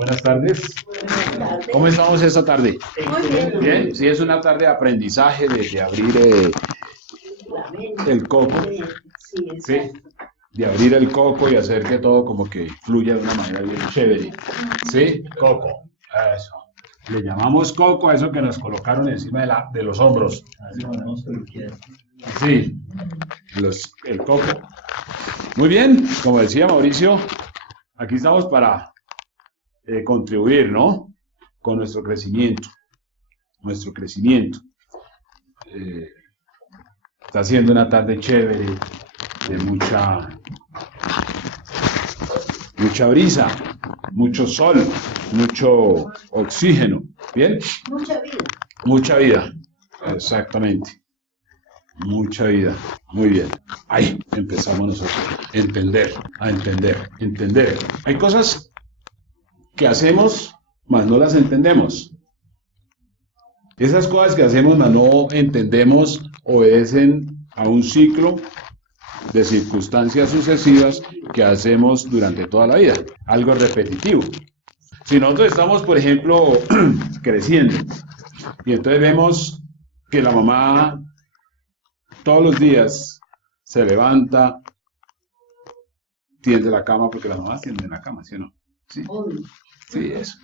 Buenas tardes. Buenas tardes. ¿Cómo estamos esta tarde? Muy bien. Bien, sí, es una tarde de aprendizaje, de abrir La mente. el coco, Sí, ¿sí? exacto. De abrir el coco y hacer que todo como que fluya de una manera bien chévere. ¿Sí? Coco. Eso. Le llamamos coco a eso que nos colocaron encima de los hombros. Sí, el coco. Muy bien, como decía Mauricio, aquí estamos para contribuir, ¿no? Con nuestro crecimiento. Nuestro crecimiento. Está siendo una tarde chévere, de mucha brisa, mucho sol, mucho oxígeno. ¿Bien? Mucha vida. Mucha vida. Exactamente. Mucha vida. Muy bien. Ahí empezamos nosotros. Entender. Hay cosas que hacemos, mas no las entendemos. Esas cosas que hacemos, mas no entendemos, obedecen a un ciclo de circunstancias sucesivas que hacemos durante toda la vida. Algo repetitivo. Si nosotros estamos, por ejemplo, creciendo, y entonces vemos que la mamá todos los días se levanta, tiende la cama, porque las mamás tienden la cama, ¿sí o no? Sí, sí, eso.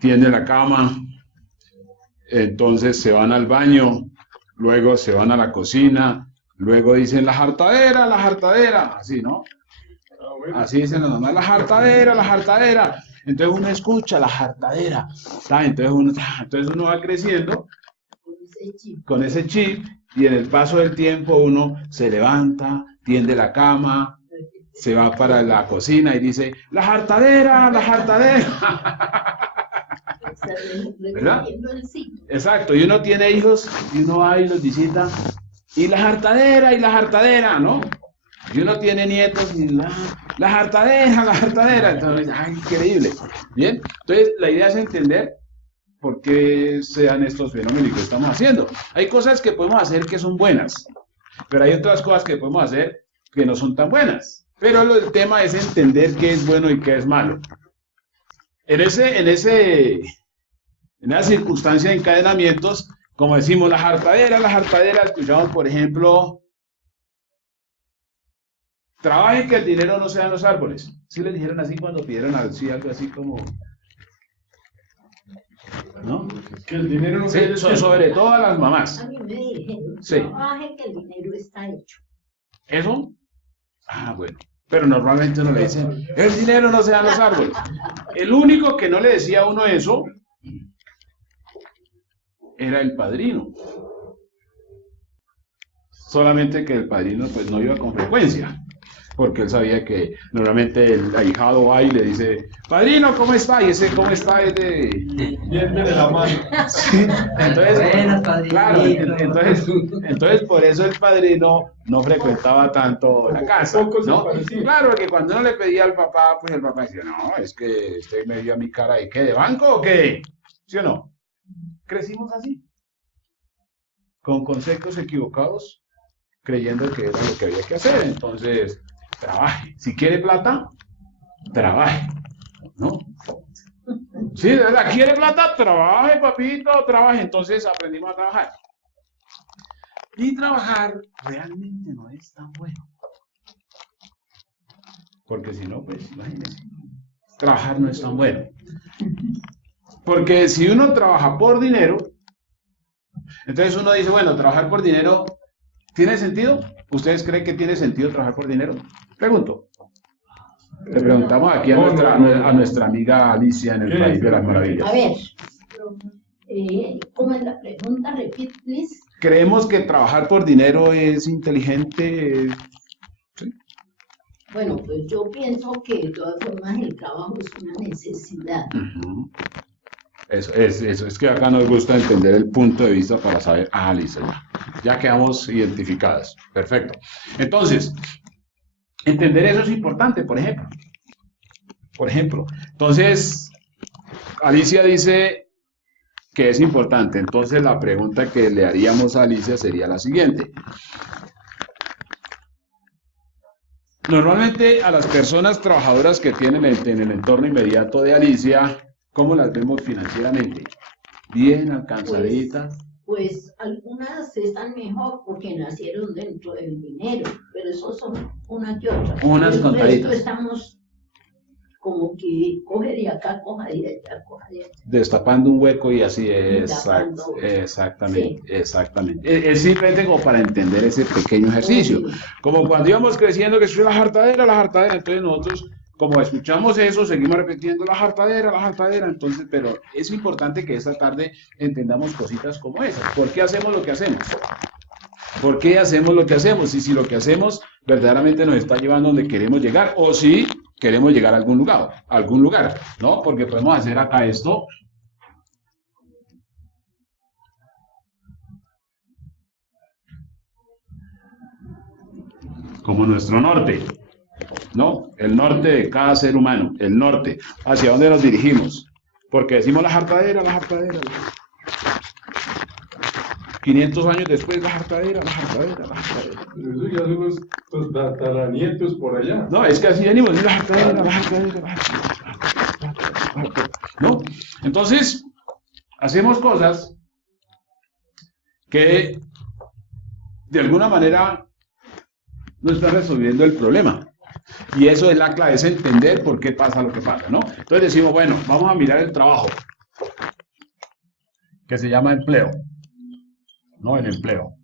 Tiende la cama, entonces se van al baño, luego se van a la cocina, luego dicen la jartadera, así, ¿no? Así dicen las mamás, la jartadera. Entonces uno escucha la jartadera, entonces uno va creciendo con ese chip y en el paso del tiempo uno se levanta, tiende la cama, se va para la cocina y dice, la jartadera. ¿Verdad? Exacto, y uno tiene hijos y uno va y los visita, y la jartadera, ¿no? Y uno tiene nietos y la jartadera, entonces, ¡ay, increíble! Bien, entonces la idea es entender por qué se dan estos fenómenos y qué estamos haciendo. Hay cosas que podemos hacer que son buenas, pero hay otras cosas que podemos hacer que no son tan buenas. Pero el tema es entender qué es bueno y qué es malo. En esa circunstancia de encadenamientos, como decimos, la jartadera, escuchamos, por ejemplo, trabaje que el dinero no sea en los árboles. ¿Sí les dijeron así cuando pidieron así, algo así como, ¿no? Que el dinero no sea Sobre todo a las mamás. A mí me dijeron, Sí. trabaje que el dinero está hecho. ¿Eso? Ah, bueno. Pero normalmente uno le dicen, el dinero no sea en los árboles. El único que no le decía a uno eso era el padrino. Solamente que el padrino pues no iba con frecuencia, porque él sabía que normalmente el ahijado va y le dice, padrino, ¿cómo está? Y ese ¿cómo está? Es de la mano. Sí. Entonces, Buenas, padrino. claro, entonces por eso el padrino no frecuentaba tanto la casa, ¿no? Claro, porque cuando uno le pedía al papá, pues el papá decía, no, es que usted me dio a mi cara de ¿qué? ¿De banco o qué? ¿Sí o no? Crecimos así, con conceptos equivocados, creyendo que era lo que había que hacer. Entonces, trabaje. Si quiere plata, trabaje, ¿no? Sí, de verdad, quiere plata, trabaje, papito, trabaje. Entonces aprendimos a trabajar. Y trabajar realmente no es tan bueno. Porque si no, pues imagínense, trabajar no es tan bueno. Porque si uno trabaja por dinero, entonces uno dice, bueno, trabajar por dinero, ¿tiene sentido? ¿Ustedes creen que tiene sentido trabajar por dinero? Pregunto. Le preguntamos aquí a nuestra amiga Alicia en el País de las Maravillas. A ver, ¿cómo es la pregunta? Repeat, please. ¿Creemos que trabajar por dinero es inteligente? ¿Sí? Bueno, pues yo pienso que de todas formas el trabajo es una necesidad. Uh-huh. Eso, es que acá nos gusta entender el punto de vista para saber, Alicia, ya quedamos identificadas. Perfecto. Entonces, entender eso es importante, por ejemplo. Entonces, Alicia dice que es importante. Entonces, la pregunta que le haríamos a Alicia sería la siguiente. Normalmente a las personas trabajadoras que tienen en el entorno inmediato de Alicia, ¿cómo las vemos financieramente? Bien alcanzaditas. Pues algunas están mejor porque nacieron dentro del dinero, pero esos son una que otra. Unas El resto contaditas. estamos como que coge de acá, coja de allá, coja de allá. Destapando un hueco y así, Tapando. exactamente, Sí. exactamente. Es simplemente como para entender ese pequeño ejercicio. Obvio. Como cuando íbamos creciendo, que es la jartadera, entonces nosotros, como escuchamos eso, seguimos repitiendo la jartadera, entonces, pero es importante que esta tarde entendamos cositas como esas. ¿Por qué hacemos lo que hacemos? ¿Por qué hacemos lo que hacemos? Y si lo que hacemos verdaderamente nos está llevando a donde queremos llegar, o si queremos llegar a algún lugar, ¿no? Porque podemos hacer acá esto. Como nuestro norte, ¿no? El norte de cada ser humano, el norte, hacia dónde nos dirigimos. Porque decimos la jartadera. 500 años después, la jartadera. Pero eso ya son los tataranietos por allá. No, es que así venimos, la jartadera. ¿No? Entonces, hacemos cosas que de alguna manera no están resolviendo el problema. Y eso es la clave, es entender por qué pasa lo que pasa, ¿no? Entonces decimos, bueno, vamos a mirar el trabajo, que se llama empleo, ¿no? El empleo.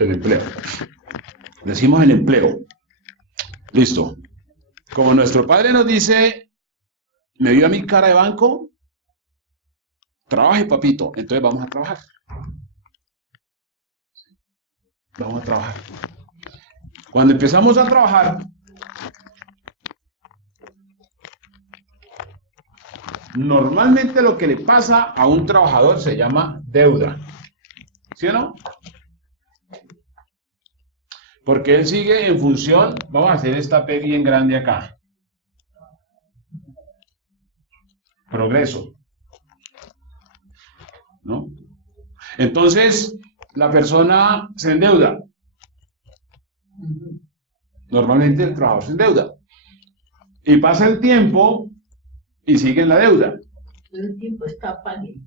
El empleo. Decimos el empleo. Listo. Como nuestro padre nos dice, me vio a mi cara de banco, trabaje, papito. Entonces vamos a trabajar. Vamos a trabajar. Cuando empezamos a trabajar, normalmente lo que le pasa a un trabajador se llama deuda. ¿Sí o no? Porque él sigue en función, vamos a hacer esta P bien grande acá. Progreso. ¿No? Entonces, la persona se endeuda. Normalmente el trabajador se endeuda. Y pasa el tiempo y sigue en la deuda. El tiempo está pague.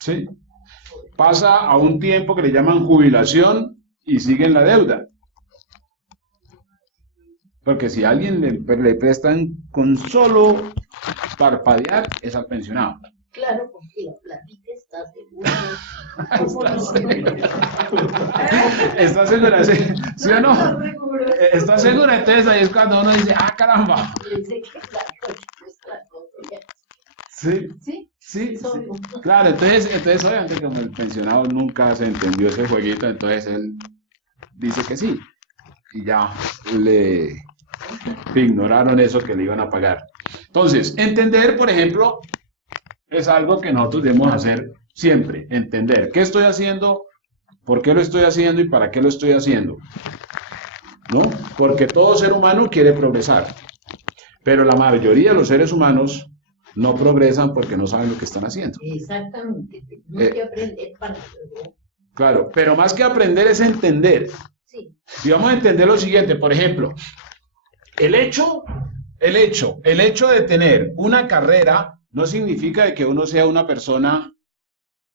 ¿Sí? Pasa a un tiempo que le llaman jubilación y sigue en la deuda. Porque si a alguien le prestan con solo parpadear, es al pensionado. Claro, porque la platita está segura. ¿Está segura? ¿Sí o no? ¿Está segura? Entonces ahí es cuando uno dice, ah, caramba. Sí, Sí, sí, es obvio. claro, entonces obviamente como el pensionado nunca se entendió ese jueguito, entonces él dice que sí. Y ya le ignoraron eso que le iban a pagar. Entonces, entender, por ejemplo, es algo que nosotros debemos hacer siempre, entender qué estoy haciendo, por qué lo estoy haciendo y para qué lo estoy haciendo. ¿No? Porque todo ser humano quiere progresar, pero la mayoría de los seres humanos no progresan porque no saben lo que están haciendo. Exactamente, no hay que aprender para eso. Claro, pero más que aprender es entender. Sí. Y vamos a entender lo siguiente, por ejemplo, el hecho de tener una carrera no significa que uno sea una persona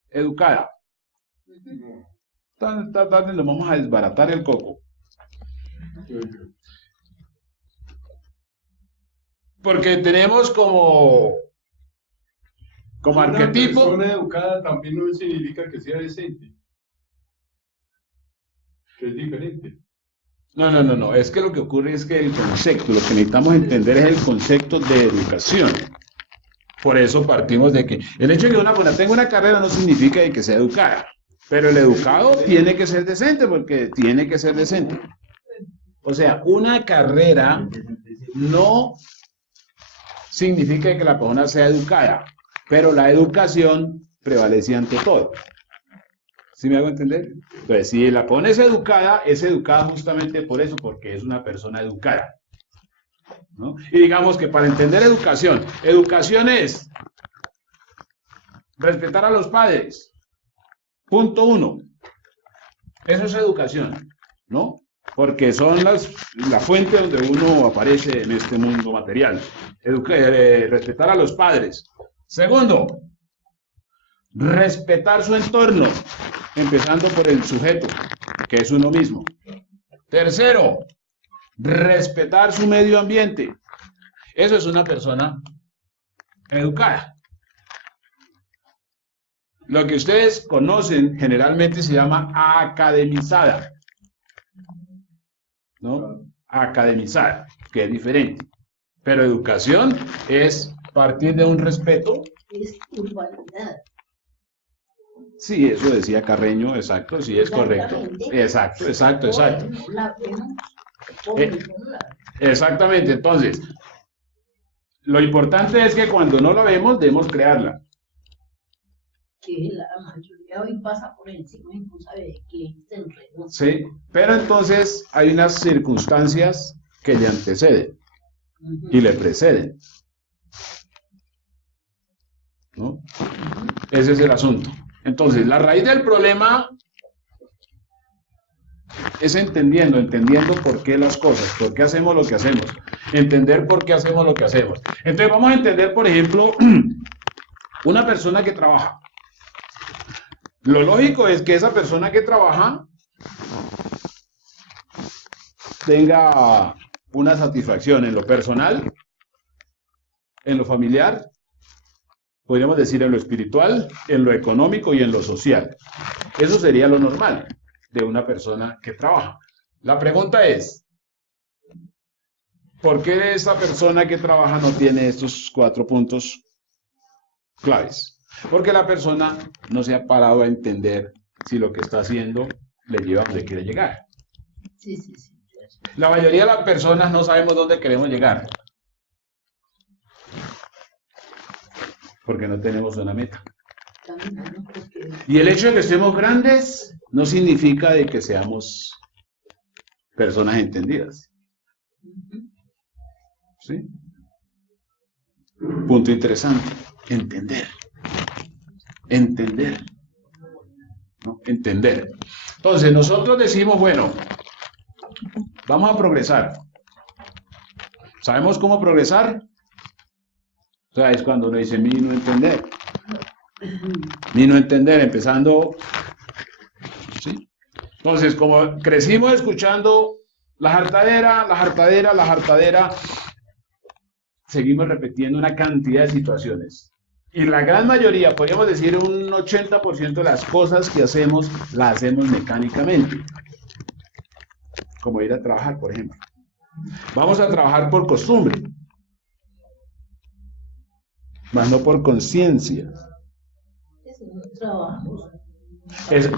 educada. Esta tarde nos vamos a desbaratar el coco. Porque tenemos como arquetipo. Una persona educada también no significa que sea decente. Que es diferente. No. Es que lo que ocurre es que el concepto, lo que necesitamos entender es el concepto de educación. Por eso partimos de que el hecho de que una persona tenga una carrera no significa que sea educada. Pero el educado tiene que ser decente, porque tiene que ser decente. O sea, una carrera no significa que la persona sea educada, pero la educación prevalece ante todo. ¿Sí me hago entender? Entonces, si la persona es educada justamente por eso, porque es una persona educada, ¿no? Y digamos que para entender educación es respetar a los padres. Punto 1. Eso es educación, ¿no? Porque son la fuente donde uno aparece en este mundo material. Respetar a los padres. Segundo, respetar su entorno, empezando por el sujeto, que es uno mismo. Tercero, respetar su medio ambiente. Eso es una persona educada. Lo que ustedes conocen generalmente se llama academizada, ¿no? Academizada, que es diferente. Pero educación es partir de un respeto. Es urbanidad. Sí, eso decía Carreño, exacto, sí, es correcto. Exacto. Exactamente, entonces, lo importante es que cuando no la vemos, debemos crearla. Que la mayoría hoy pasa por encima y no sabe de qué se enredó. Sí, pero entonces hay unas circunstancias que le anteceden y le preceden, ¿no? Ese es el asunto. Entonces, la raíz del problema es entendiendo por qué las cosas, por qué hacemos lo que hacemos, entender por qué hacemos lo que hacemos. Entonces, vamos a entender, por ejemplo, una persona que trabaja. Lo lógico es que esa persona que trabaja tenga una satisfacción en lo personal, en lo familiar, podríamos decir en lo espiritual, en lo económico y en lo social. Eso sería lo normal de una persona que trabaja. La pregunta es, ¿por qué esta persona que trabaja no tiene estos 4 puntos claves? Porque la persona no se ha parado a entender si lo que está haciendo le lleva a donde quiere llegar. Sí. La mayoría de las personas no sabemos dónde queremos llegar. Porque no tenemos una meta. Y el hecho de que estemos grandes no significa de que seamos personas entendidas. ¿Sí? Punto interesante. Entender. ¿No? Entender. Entonces, nosotros decimos, bueno, vamos a progresar. ¿Sabemos cómo progresar? O sea, es cuando uno dice, mi no entender. Mi no entender, empezando. ¿Sí? Entonces, como crecimos escuchando la jartadera, seguimos repitiendo una cantidad de situaciones. Y la gran mayoría, podríamos decir un 80% de las cosas que hacemos, las hacemos mecánicamente. Como ir a trabajar, por ejemplo. Vamos a trabajar por costumbre, más no por conciencia.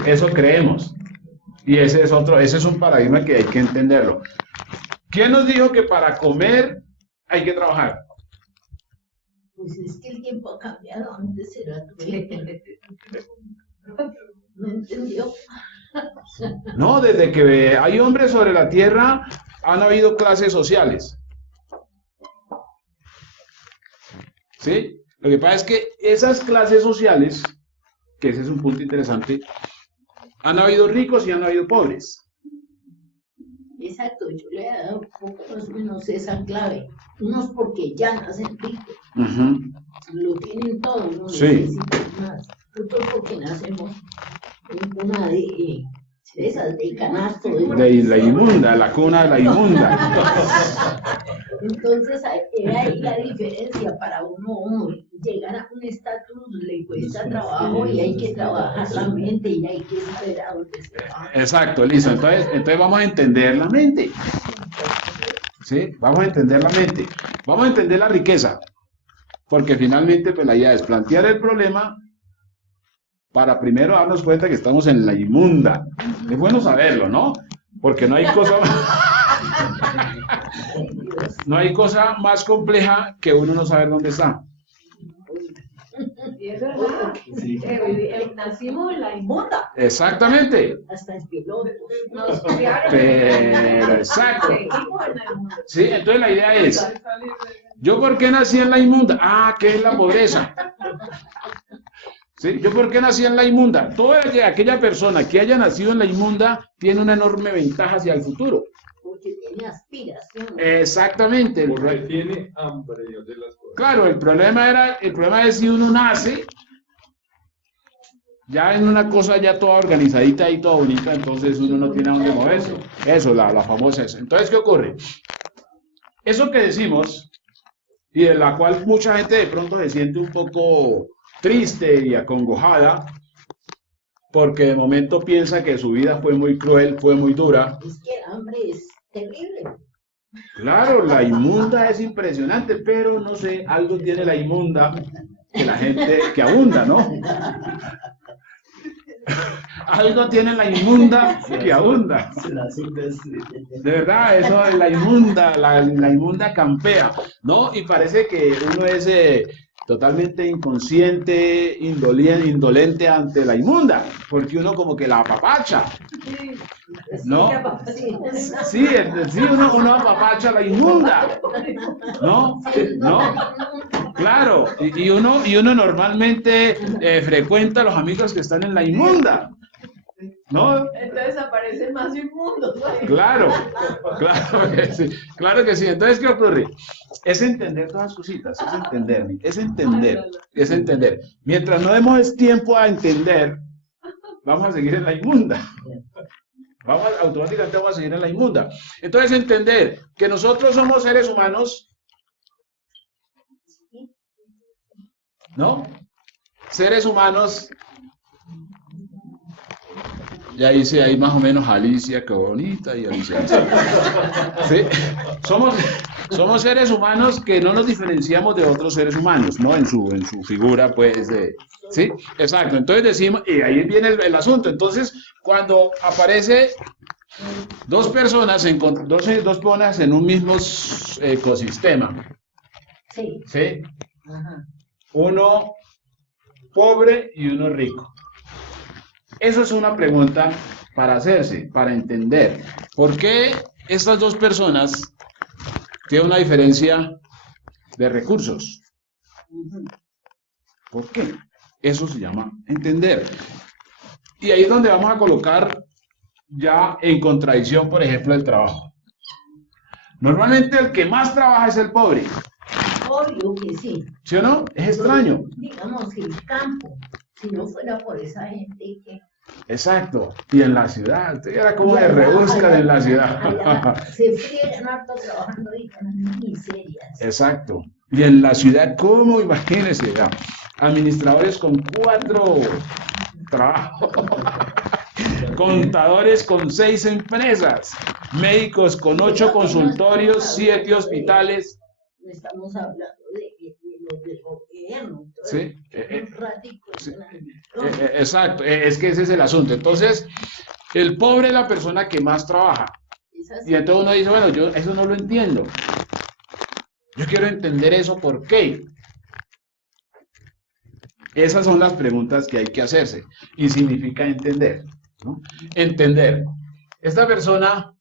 Eso creemos. Y ese es un paradigma que hay que entenderlo. ¿Quién nos dijo que para comer hay que trabajar? Pues es que el tiempo ha cambiado, antes era tu hijo. ¿No entendió? No, desde que hay hombres sobre la tierra, han habido clases sociales. ¿Sí? Lo que pasa es que esas clases sociales, que ese es un punto interesante, han habido ricos y han habido pobres. Exacto, yo le he dado un poco más o menos esa clave. Unos porque ya nacen ricos, lo tienen todo, no necesitan más. Otros porque nacemos en una de esas de canasto. De la inmunda, la cuna de la inmunda. Entonces, era ahí la diferencia para uno llegar a un estatus, le cuesta trabajo y hay que trabajar la mente y hay que saber a dónde se va. Exacto, listo. Entonces vamos a entender la mente. ¿Sí? Vamos a entender la mente. Vamos a entender la riqueza. Porque finalmente, pues la idea es plantear el problema para primero darnos cuenta que estamos en la inmunda. Es bueno saberlo, ¿no? Porque no hay cosa más compleja que uno no saber dónde está. Y es verdad. Sí. Nacimos en la inmunda. Exactamente. Hasta el piloto. Pero exacto. Sí, entonces la idea es, ¿yo por qué nací en la inmunda? Ah, ¿qué es la pobreza? ¿Sí? ¿Yo por qué nací en la inmunda? Toda aquella persona que haya nacido en la inmunda tiene una enorme ventaja hacia el futuro. Porque tiene aspiración. Exactamente. Porque tiene hambre de hacer las cosas. Claro, el problema es si uno nace ya en una cosa ya toda organizadita y toda bonita, entonces uno no tiene a dónde moverse. Eso, la famosa esa. Entonces, ¿qué ocurre? Eso que decimos, y de la cual mucha gente de pronto se siente un poco triste y acongojada, porque de momento piensa que su vida fue muy cruel, fue muy dura. Es que el hambre es terrible. Claro, la inmunda es impresionante, pero no sé, algo tiene la inmunda que la gente, que abunda, ¿no? Algo tiene la inmunda que abunda. De verdad, eso es la inmunda campea, ¿no? Y parece que uno es totalmente inconsciente, indolente ante la inmunda, porque uno como que la apapacha, ¿no? Sí, uno apapacha la inmunda, ¿no? ¿No? Claro, y uno normalmente frecuenta a los amigos que están en la inmunda, ¿no? Entonces aparecen más inmundos. Claro que sí, claro que sí. Entonces, ¿qué ocurre? Es entender todas las cositas, es entender. Mientras no demos tiempo a entender, vamos a seguir en la inmunda. Automáticamente vamos a seguir en la inmunda. Entonces, entender que nosotros somos seres humanos, ¿no? Seres humanos. Ya hice ahí más o menos Alicia, qué bonita, y Alicia. ¿Sí? Somos seres humanos que no nos diferenciamos de otros seres humanos, ¿no? En su figura, pues, ¿sí? Exacto. Entonces decimos, y ahí viene el asunto. Entonces, cuando aparece dos personas en un mismo ecosistema, Sí. ¿sí? Ajá. Uno pobre y uno rico. Eso es una pregunta para hacerse, para entender. ¿Por qué estas dos personas tienen una diferencia de recursos? ¿Por qué? Eso se llama entender. Y ahí es donde vamos a colocar ya en contradicción, por ejemplo, el trabajo. Normalmente el que más trabaja es el pobre. Obvio que sí. ¿Sí o no? Es extraño. Digamos, el campo, si no fuera por esa gente que... Exacto. Y en la ciudad, era como de rebuscan en la ciudad. Se friegan harto trabajando y con miserias. Exacto. Y en la ciudad, ¿cómo? Imagínense, ya. Administradores con 4 trabajos, contadores con 6 empresas, médicos con 8 consultorios, 7 hospitales. No estamos hablando de los del gobierno. Sí. Sí. Exacto. Es que ese es el asunto. Entonces, el pobre es la persona que más trabaja. Y entonces uno dice, bueno, yo eso no lo entiendo. Yo quiero entender eso, ¿por qué? Esas son las preguntas que hay que hacerse. Y significa entender, ¿no? Entender. Esta persona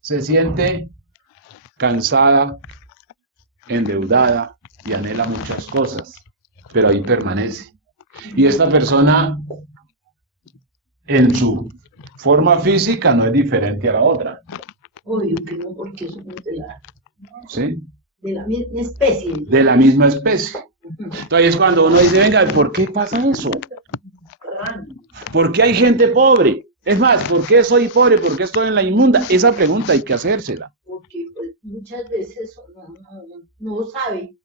se siente cansada, endeudada y anhela muchas cosas, pero ahí permanece. Y esta persona, en su forma física, no es diferente a la otra. Obvio que no, porque somos ¿Sí? de la misma especie. De la misma especie. Entonces es cuando uno dice, venga, ¿por qué pasa eso? ¿Por qué hay gente pobre? Es más, ¿por qué soy pobre? ¿Por qué estoy en la inmunda? Esa pregunta hay que hacérsela. Porque pues, muchas veces no sabe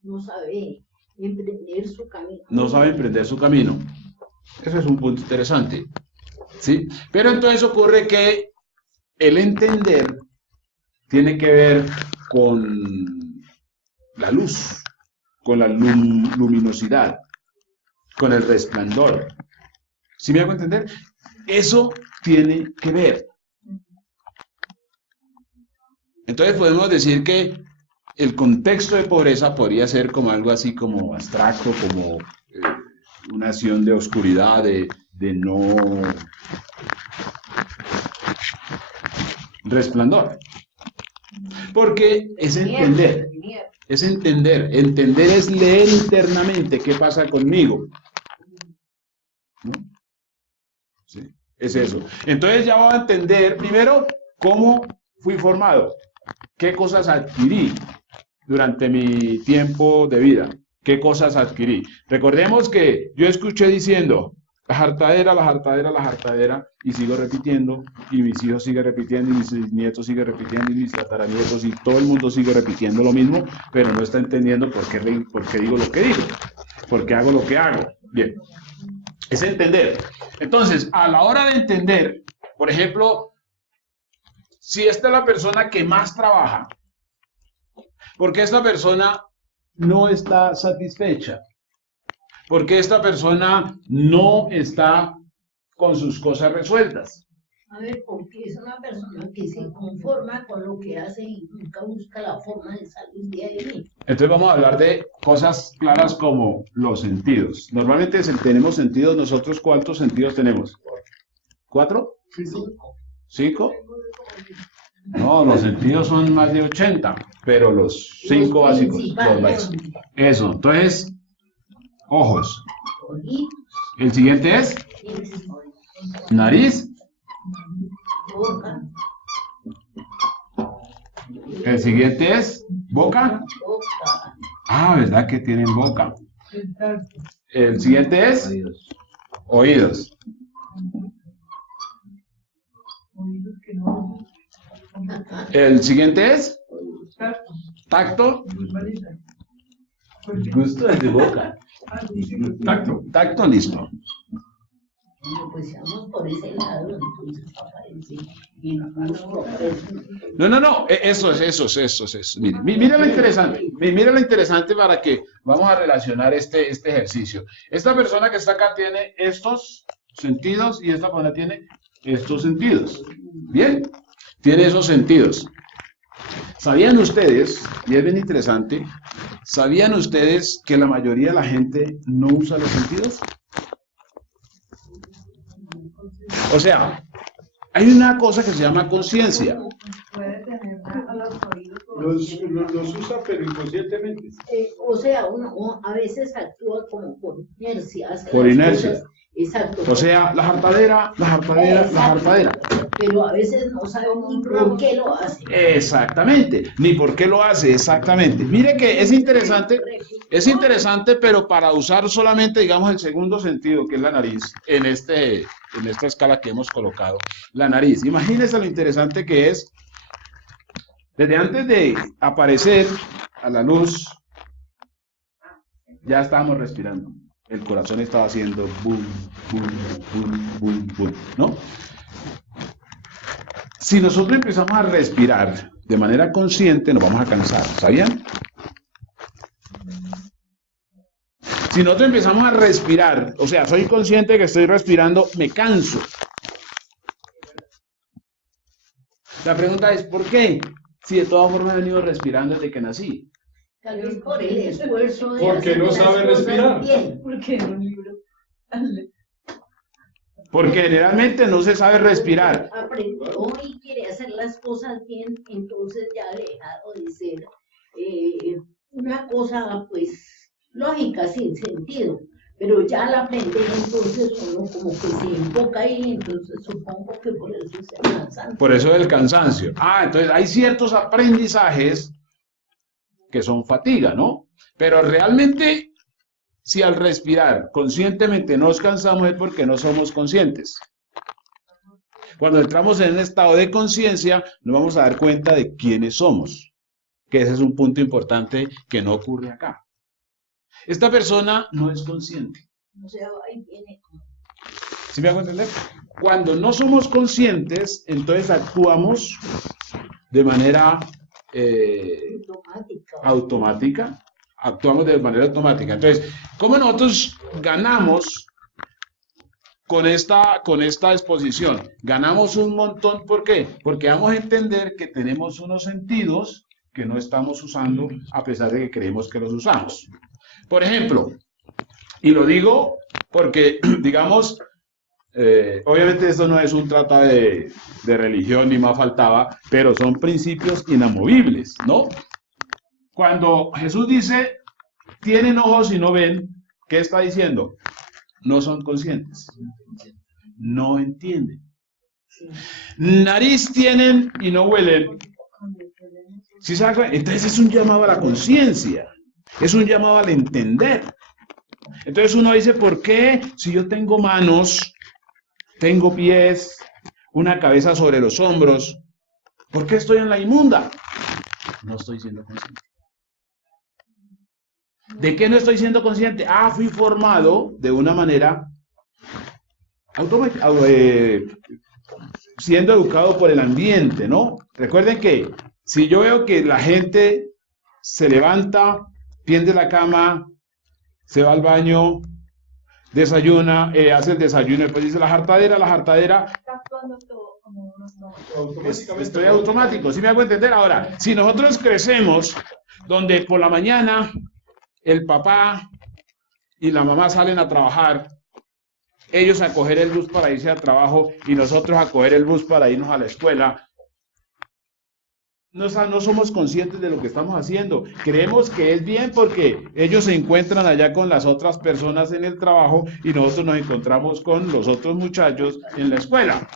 emprender su camino. No sabe emprender su camino. Eso es un punto interesante. ¿Sí? Pero entonces ocurre que el entender tiene que ver con la luz, con la luminosidad, con el resplandor. ¿Sí me hago entender? Eso tiene que ver. Entonces podemos decir que el contexto de pobreza podría ser como algo así como abstracto, como una acción de oscuridad, de no resplandor. Porque es entender. Es entender. Entender es leer internamente qué pasa conmigo. ¿no? ¿Sí? Es eso. Entonces ya voy a entender primero cómo fui formado, qué cosas adquirí durante mi tiempo de vida, qué cosas adquirí. Recordemos que yo escuché diciendo, la jartadera, la jartadera, la jartadera, y sigo repitiendo, y mis hijos siguen repitiendo, y mis nietos siguen repitiendo, y mis tataranietos, y todo el mundo sigue repitiendo lo mismo, pero no está entendiendo por qué digo lo que digo, por qué hago lo que hago. Bien, es entender. Entonces, a la hora de entender, por ejemplo, si esta es la persona que más trabaja, porque esta persona no está satisfecha, porque esta persona no está con sus cosas resueltas. A ver, porque es una persona que se conforma con lo que hace y nunca busca la forma de salir de ahí. Entonces vamos a hablar de cosas claras como los sentidos. Normalmente tenemos sentidos, nosotros ¿cuántos sentidos tenemos? ¿4? 5. ¿5? No, los sentidos son más de 80, pero los 5 básicos. Los básicos. Eso, entonces, ojos. El siguiente es nariz. Boca. El siguiente es boca. Boca. Ah, ¿verdad que tienen boca? El siguiente es oídos. El siguiente es tacto. Gusto es de boca. Tacto, listo. Bueno, pues vamos por ese lado, entonces aparece el gusto. No, eso es. Mira lo interesante para que vamos a relacionar este ejercicio. Esta persona que está acá tiene estos sentidos y esta persona tiene estos sentidos. Bien, tiene esos sentidos. ¿Sabían ustedes, y es bien interesante, ¿sabían ustedes que la mayoría de la gente no usa los sentidos? O sea, hay una cosa que se llama conciencia. Puede tener a los oídos. Los usa, pero inconscientemente. O sea, uno a veces actúa como por inercia. hace Por las inercia. cosas. Exacto. O sea, la jartadera. Pero a veces no sabe ni por qué lo hace. Exactamente, ni por qué lo hace, exactamente. Mire que es interesante, pero para usar solamente, digamos, el segundo sentido, que es la nariz, en esta escala que hemos colocado, la nariz. Imagínense lo interesante que es, desde antes de aparecer a la luz, ya estábamos respirando. El corazón estaba haciendo boom, boom, boom, boom, boom, ¿no? Si nosotros empezamos a respirar de manera consciente, nos vamos a cansar, ¿sabían? Si nosotros empezamos a respirar, o sea, soy consciente que estoy respirando, me canso. La pregunta es, ¿por qué? Si de todas formas he venido respirando desde que nací. Tal vez por el esfuerzo de Porque hacer no las sabe cosas respirar. bien. Porque en un libro. Porque generalmente no se sabe respirar. Aprendió y quiere hacer las cosas bien, entonces ya ha dejado de ser una cosa, pues, lógica, sin sentido. Pero ya al aprender, entonces uno como que se enfoca ahí, entonces supongo que por eso se cansa. Por eso el cansancio. Entonces hay ciertos aprendizajes que son fatiga, ¿no? Pero realmente, si al respirar conscientemente nos cansamos es porque no somos conscientes. Cuando entramos en un estado de conciencia, nos vamos a dar cuenta de quiénes somos, que ese es un punto importante que no ocurre acá. Esta persona no es consciente. O sea, ahí viene como ¿Sí me hago entender? Cuando no somos conscientes, entonces actuamos de manera automática. Actuamos de manera automática. Entonces, ¿cómo nosotros ganamos con esta exposición? Ganamos un montón, ¿por qué? Porque vamos a entender que tenemos unos sentidos que no estamos usando a pesar de que creemos que los usamos. Por ejemplo, y lo digo porque, digamos, obviamente esto no es un tratado de religión ni más faltaba, pero son principios inamovibles, ¿no? Cuando Jesús dice, tienen ojos y no ven, ¿qué está diciendo? no son conscientes. No entienden. Nariz tienen y no huelen. ¿Sí saben? Entonces es un llamado a la conciencia. Es un llamado al entender. Entonces uno dice, ¿por qué si yo tengo manos, tengo pies, una cabeza sobre los hombros, por qué estoy en la inmunda? No estoy siendo consciente. ¿De qué no estoy siendo consciente? Ah, fui formado de una manera automática, siendo educado por el ambiente, ¿no? Recuerden que si yo veo que la gente se levanta, tiende la cama, se va al baño, desayuna, hace el desayuno, después dice la jartadera, estoy automático, ¿sí me hago entender? Ahora, si nosotros crecemos donde por la mañana el papá y la mamá salen a trabajar, ellos a coger el bus para irse al trabajo y nosotros a coger el bus para irnos a la escuela, no somos conscientes de lo que estamos haciendo. Creemos que es bien porque ellos se encuentran allá con las otras personas en el trabajo y nosotros nos encontramos con los otros muchachos en la escuela.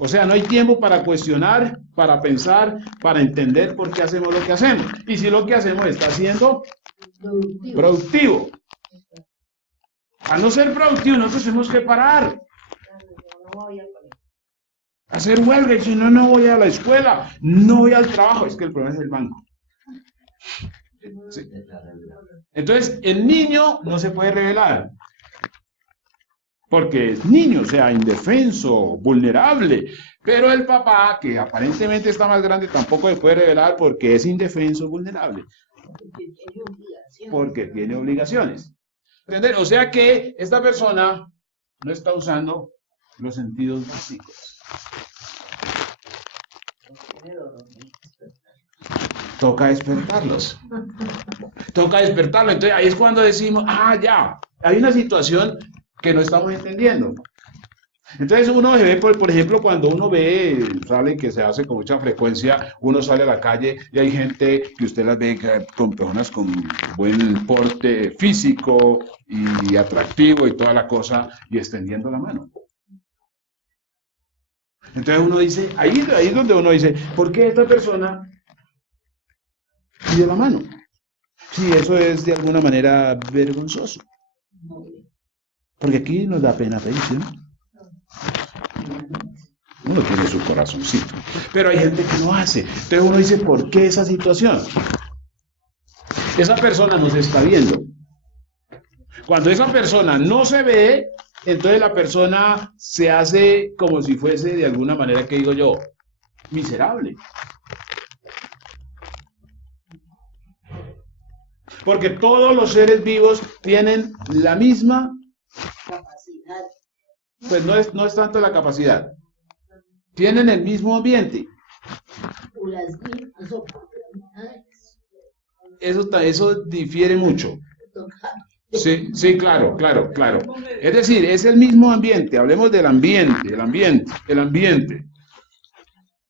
O sea, no hay tiempo para cuestionar, para pensar, para entender por qué hacemos lo que hacemos. Y si lo que hacemos está siendo productivo. Al no ser productivo, nosotros tenemos que parar. Hacer huelga y si no, no voy a la escuela, no voy al trabajo. Es que el problema es el banco. Sí. Entonces, el niño no se puede rebelar. Porque es niño, o sea, indefenso, vulnerable. Pero el papá, que aparentemente está más grande, tampoco se puede rebelar porque es indefenso, vulnerable. Porque tiene obligaciones. ¿Entender? O sea que esta persona no está usando los sentidos básicos. Toca despertarlos. Toca despertarlos. Entonces ahí es cuando decimos, ah, ya, hay una situación que no estamos entendiendo. Entonces uno se ve, por ejemplo, cuando uno ve, sale que se hace con mucha frecuencia, uno sale a la calle y hay gente que usted las ve con personas con buen porte físico y atractivo y toda la cosa y extendiendo la mano. Entonces uno dice, ahí es donde uno dice, ¿por qué esta persona pide la mano? Si eso es de alguna manera vergonzoso. Porque aquí nos da pena pedir, ¿no? Uno tiene su corazoncito. Pero hay gente que no hace. Entonces uno dice, ¿por qué esa situación? Esa persona no se está viendo. Cuando esa persona no se ve, entonces la persona se hace como si fuese de alguna manera, que digo yo, miserable. Porque todos los seres vivos tienen la misma capacidad. Pues no es tanto la capacidad. Tienen el mismo ambiente. O las mismas oportunidades. Eso difiere mucho. Sí, claro. Es decir, es el mismo ambiente. Hablemos del ambiente.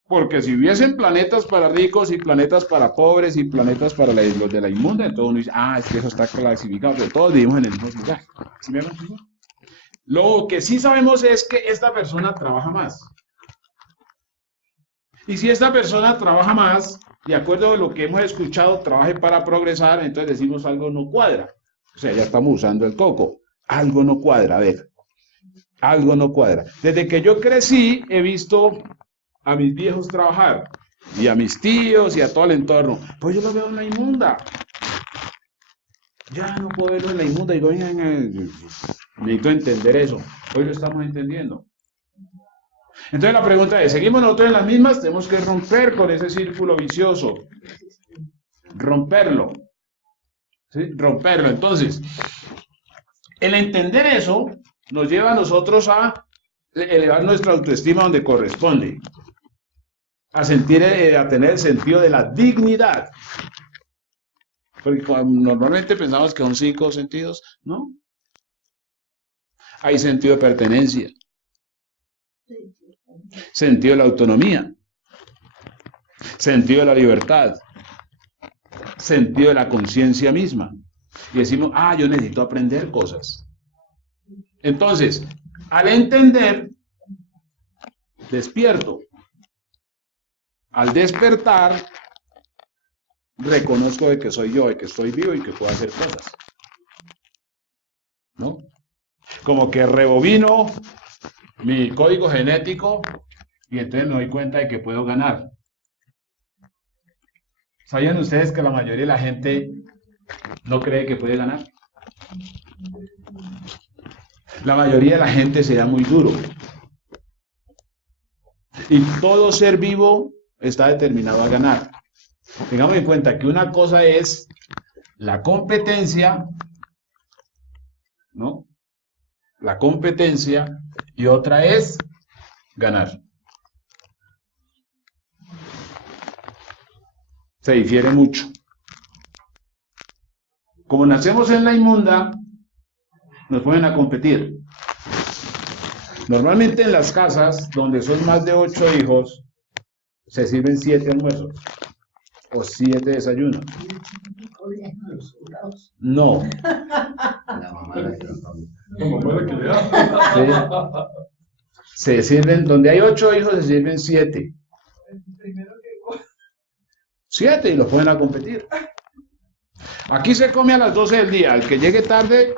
Porque si hubiesen planetas para ricos y planetas para pobres y planetas para los de la inmunda, entonces uno dice, ah, es que eso está clasificado, pero todos vivimos en el mismo lugar. ¿Sí me entienden? Lo que sí sabemos es que esta persona trabaja más. Y si esta persona trabaja más, de acuerdo a lo que hemos escuchado, trabaje para progresar, entonces decimos algo no cuadra. O sea, ya estamos usando el coco. Algo no cuadra, a ver. Algo no cuadra. Desde que yo crecí, he visto a mis viejos trabajar, y a mis tíos, y a todo el entorno. Pues yo lo veo en la inmunda. Ya no puedo verlo en la inmunda. Y digo, necesito entender eso. Hoy lo estamos entendiendo. Entonces la pregunta es, ¿seguimos nosotros en las mismas? Tenemos que romper con ese círculo vicioso. Romperlo. ¿Sí? Romperlo. Entonces, el entender eso nos lleva a nosotros a elevar nuestra autoestima donde corresponde. A tener el sentido de la dignidad. Porque normalmente pensamos que son 5 sentidos, ¿no? Hay sentido de pertenencia. Sentido de la autonomía, sentido de la libertad, sentido de la conciencia misma. Y decimos, yo necesito aprender cosas. Entonces, al entender, despierto. Al despertar, reconozco de que soy yo, de que estoy vivo y que puedo hacer cosas. ¿No? Como que rebobino mi código genético y entonces me doy cuenta de que puedo ganar. ¿Sabían ustedes que la mayoría de la gente no cree que puede ganar? La mayoría de la gente se da muy duro. Y todo ser vivo está determinado a ganar. Tengamos en cuenta que una cosa es la competencia, ¿no? La competencia, y otra es ganar. Se difiere mucho. Como nacemos en la inmunda, nos ponen a competir. Normalmente en las casas donde son más de 8 hijos, se sirven 7 almuerzos o 7 desayunos. No. La mamá la que le da. Se sirven, donde hay 8 hijos, se sirven 7. 7 y los ponen a competir. Aquí se come a las 12 del día. El que llegue tarde,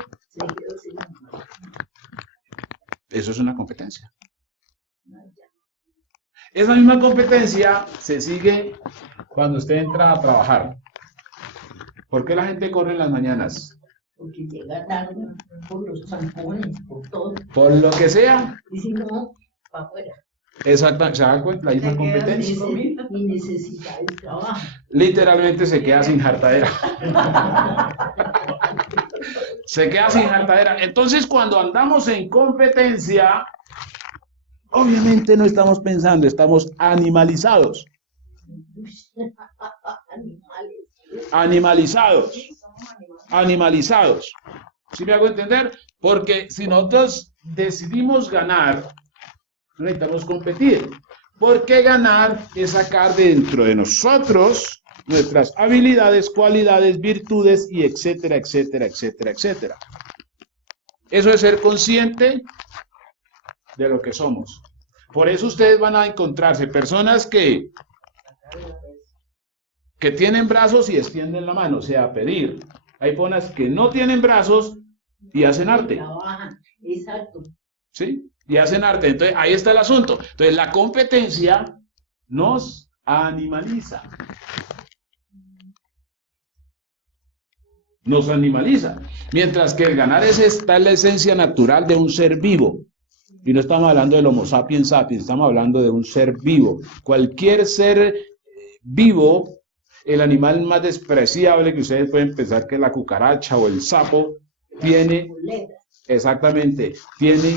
eso es una competencia. Esa misma competencia se sigue cuando usted entra a trabajar. ¿Por qué la gente corre en las mañanas? Porque llega tarde por los zampones, por todo. Por lo que sea. Y si no, para afuera. Exacto, ¿se da cuenta? La misma competencia. Y necesita el trabajo. Literalmente se queda sin jartadera. Se queda sin jartadera. Entonces, cuando andamos en competencia, obviamente no estamos pensando, estamos animalizados. Animalizados. ¿Sí me hago entender? Porque si nosotros decidimos ganar, necesitamos competir. Porque ganar es sacar dentro de nosotros nuestras habilidades, cualidades, virtudes y etcétera, etcétera, etcétera, etcétera. Eso es ser consciente de lo que somos. Por eso ustedes van a encontrarse personas que tienen brazos y extienden la mano, o sea, pedir. Hay personas que no tienen brazos y hacen arte. Trabajan, exacto. ¿Sí? Y hacen arte. Entonces, ahí está el asunto. Entonces, la competencia nos animaliza. Nos animaliza. Mientras que el ganar está en la esencia natural de un ser vivo. Y no estamos hablando del Homo sapiens sapiens, estamos hablando de un ser vivo. Cualquier ser vivo, el animal más despreciable que ustedes pueden pensar que la cucaracha o el sapo, tiene, exactamente, tiene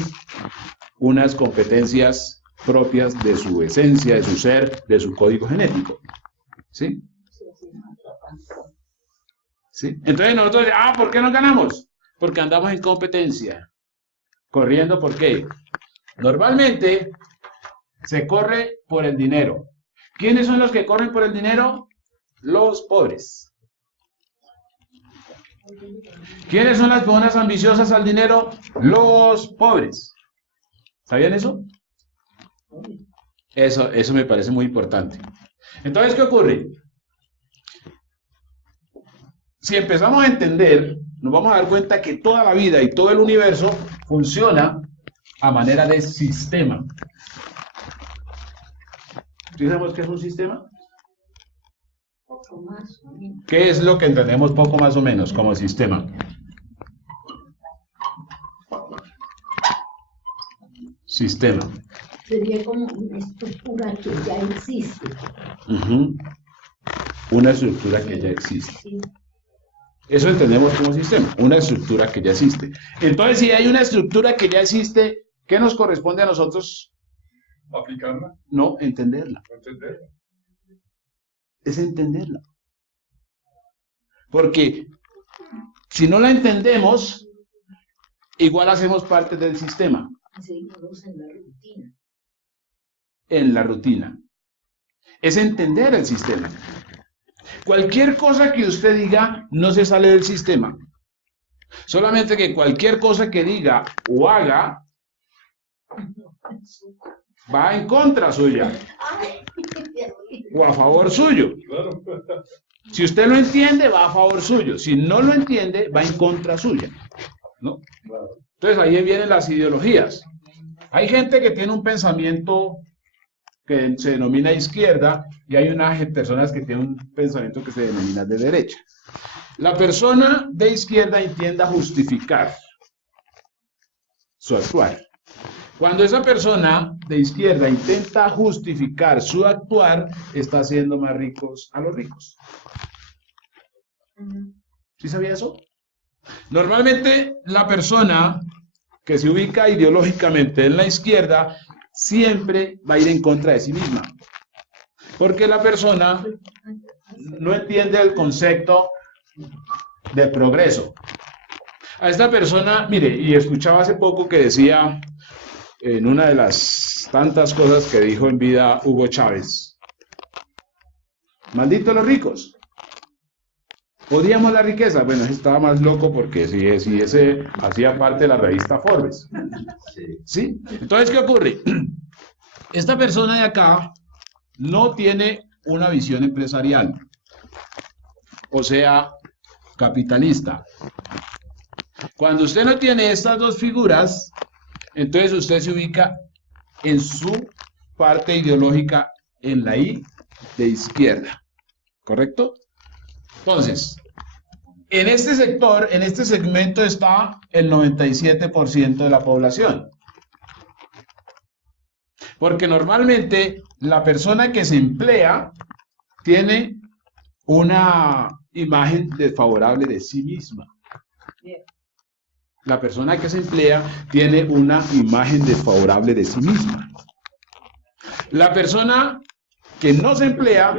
unas competencias propias de su esencia, de su ser, de su código genético. ¿Sí? ¿Sí? Entonces nosotros, ¿por qué no ganamos? Porque andamos en competencia. Corriendo, ¿por qué? Normalmente se corre por el dinero. ¿Quiénes son los que corren por el dinero? Los pobres. ¿Quiénes son las personas ambiciosas al dinero? Los pobres. ¿Sabían eso? Eso me parece muy importante. Entonces, ¿qué ocurre? Si empezamos a entender, nos vamos a dar cuenta que toda la vida y todo el universo funciona a manera de sistema. ¿Sí sabemos qué es un sistema? Poco más o menos. ¿Qué es lo que entendemos poco más o menos como sistema? Sistema. Sería como una estructura que ya existe. Una estructura que ya existe. Sí. Eso entendemos como sistema, una estructura que ya existe. Entonces, si hay una estructura que ya existe, ¿qué nos corresponde a nosotros? ¿Aplicarla? No, entenderla. ¿Entenderla? Es entenderla. Porque si no la entendemos, igual hacemos parte del sistema. Seguimos en la rutina. En la rutina. Es entender el sistema. Cualquier cosa que usted diga no se sale del sistema. Solamente que cualquier cosa que diga o haga va en contra suya o a favor suyo. Claro. Si usted lo entiende, va a favor suyo. Si no lo entiende, va en contra suya, ¿no? Entonces ahí vienen las ideologías. Hay gente que tiene un pensamiento que se denomina izquierda y hay unas personas que tienen un pensamiento que se denomina de derecha. La persona de izquierda intenta justificar su actuar. Cuando esa persona de izquierda intenta justificar su actuar, está haciendo más ricos a los ricos. ¿Sí sabía eso? Normalmente la persona que se ubica ideológicamente en la izquierda siempre va a ir en contra de sí misma. Porque la persona no entiende el concepto de progreso. A esta persona, mire, y escuchaba hace poco que decía, en una de las tantas cosas que dijo en vida Hugo Chávez, malditos los ricos, odiamos la riqueza. Bueno, estaba más loco porque si ese hacía parte de la revista Forbes. ¿Sí? Entonces, ¿qué ocurre? Esta persona de acá no tiene una visión empresarial, o sea, capitalista. Cuando usted no tiene estas dos figuras, entonces usted se ubica en su parte ideológica en la I de izquierda, ¿correcto? Entonces, en este sector, en este segmento está el 97% de la población. Porque normalmente la persona que se emplea tiene una imagen desfavorable de sí misma. La persona que se emplea tiene una imagen desfavorable de sí misma. La persona que no se emplea,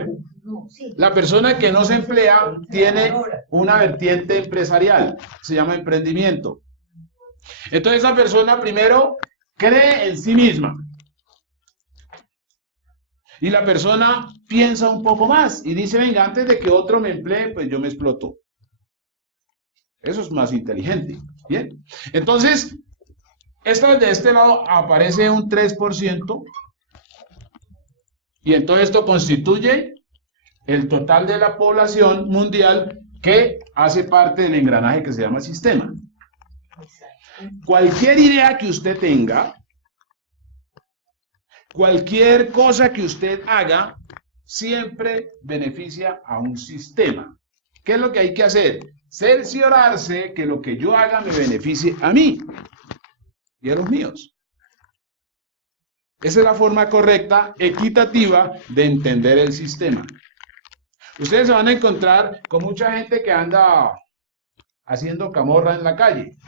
tiene una vertiente empresarial, se llama emprendimiento. Entonces esa persona primero cree en sí misma. Y la persona piensa un poco más y dice, venga, antes de que otro me emplee, pues yo me exploto. Eso es más inteligente. Bien. Entonces, de este lado aparece un 3%. Y entonces esto constituye el total de la población mundial que hace parte del engranaje que se llama sistema. Cualquier idea que usted tenga, cualquier cosa que usted haga, siempre beneficia a un sistema. ¿Qué es lo que hay que hacer? Cerciorarse que lo que yo haga me beneficie a mí y a los míos. Esa es la forma correcta, equitativa, de entender el sistema. Ustedes se van a encontrar con mucha gente que anda haciendo camorra en la calle.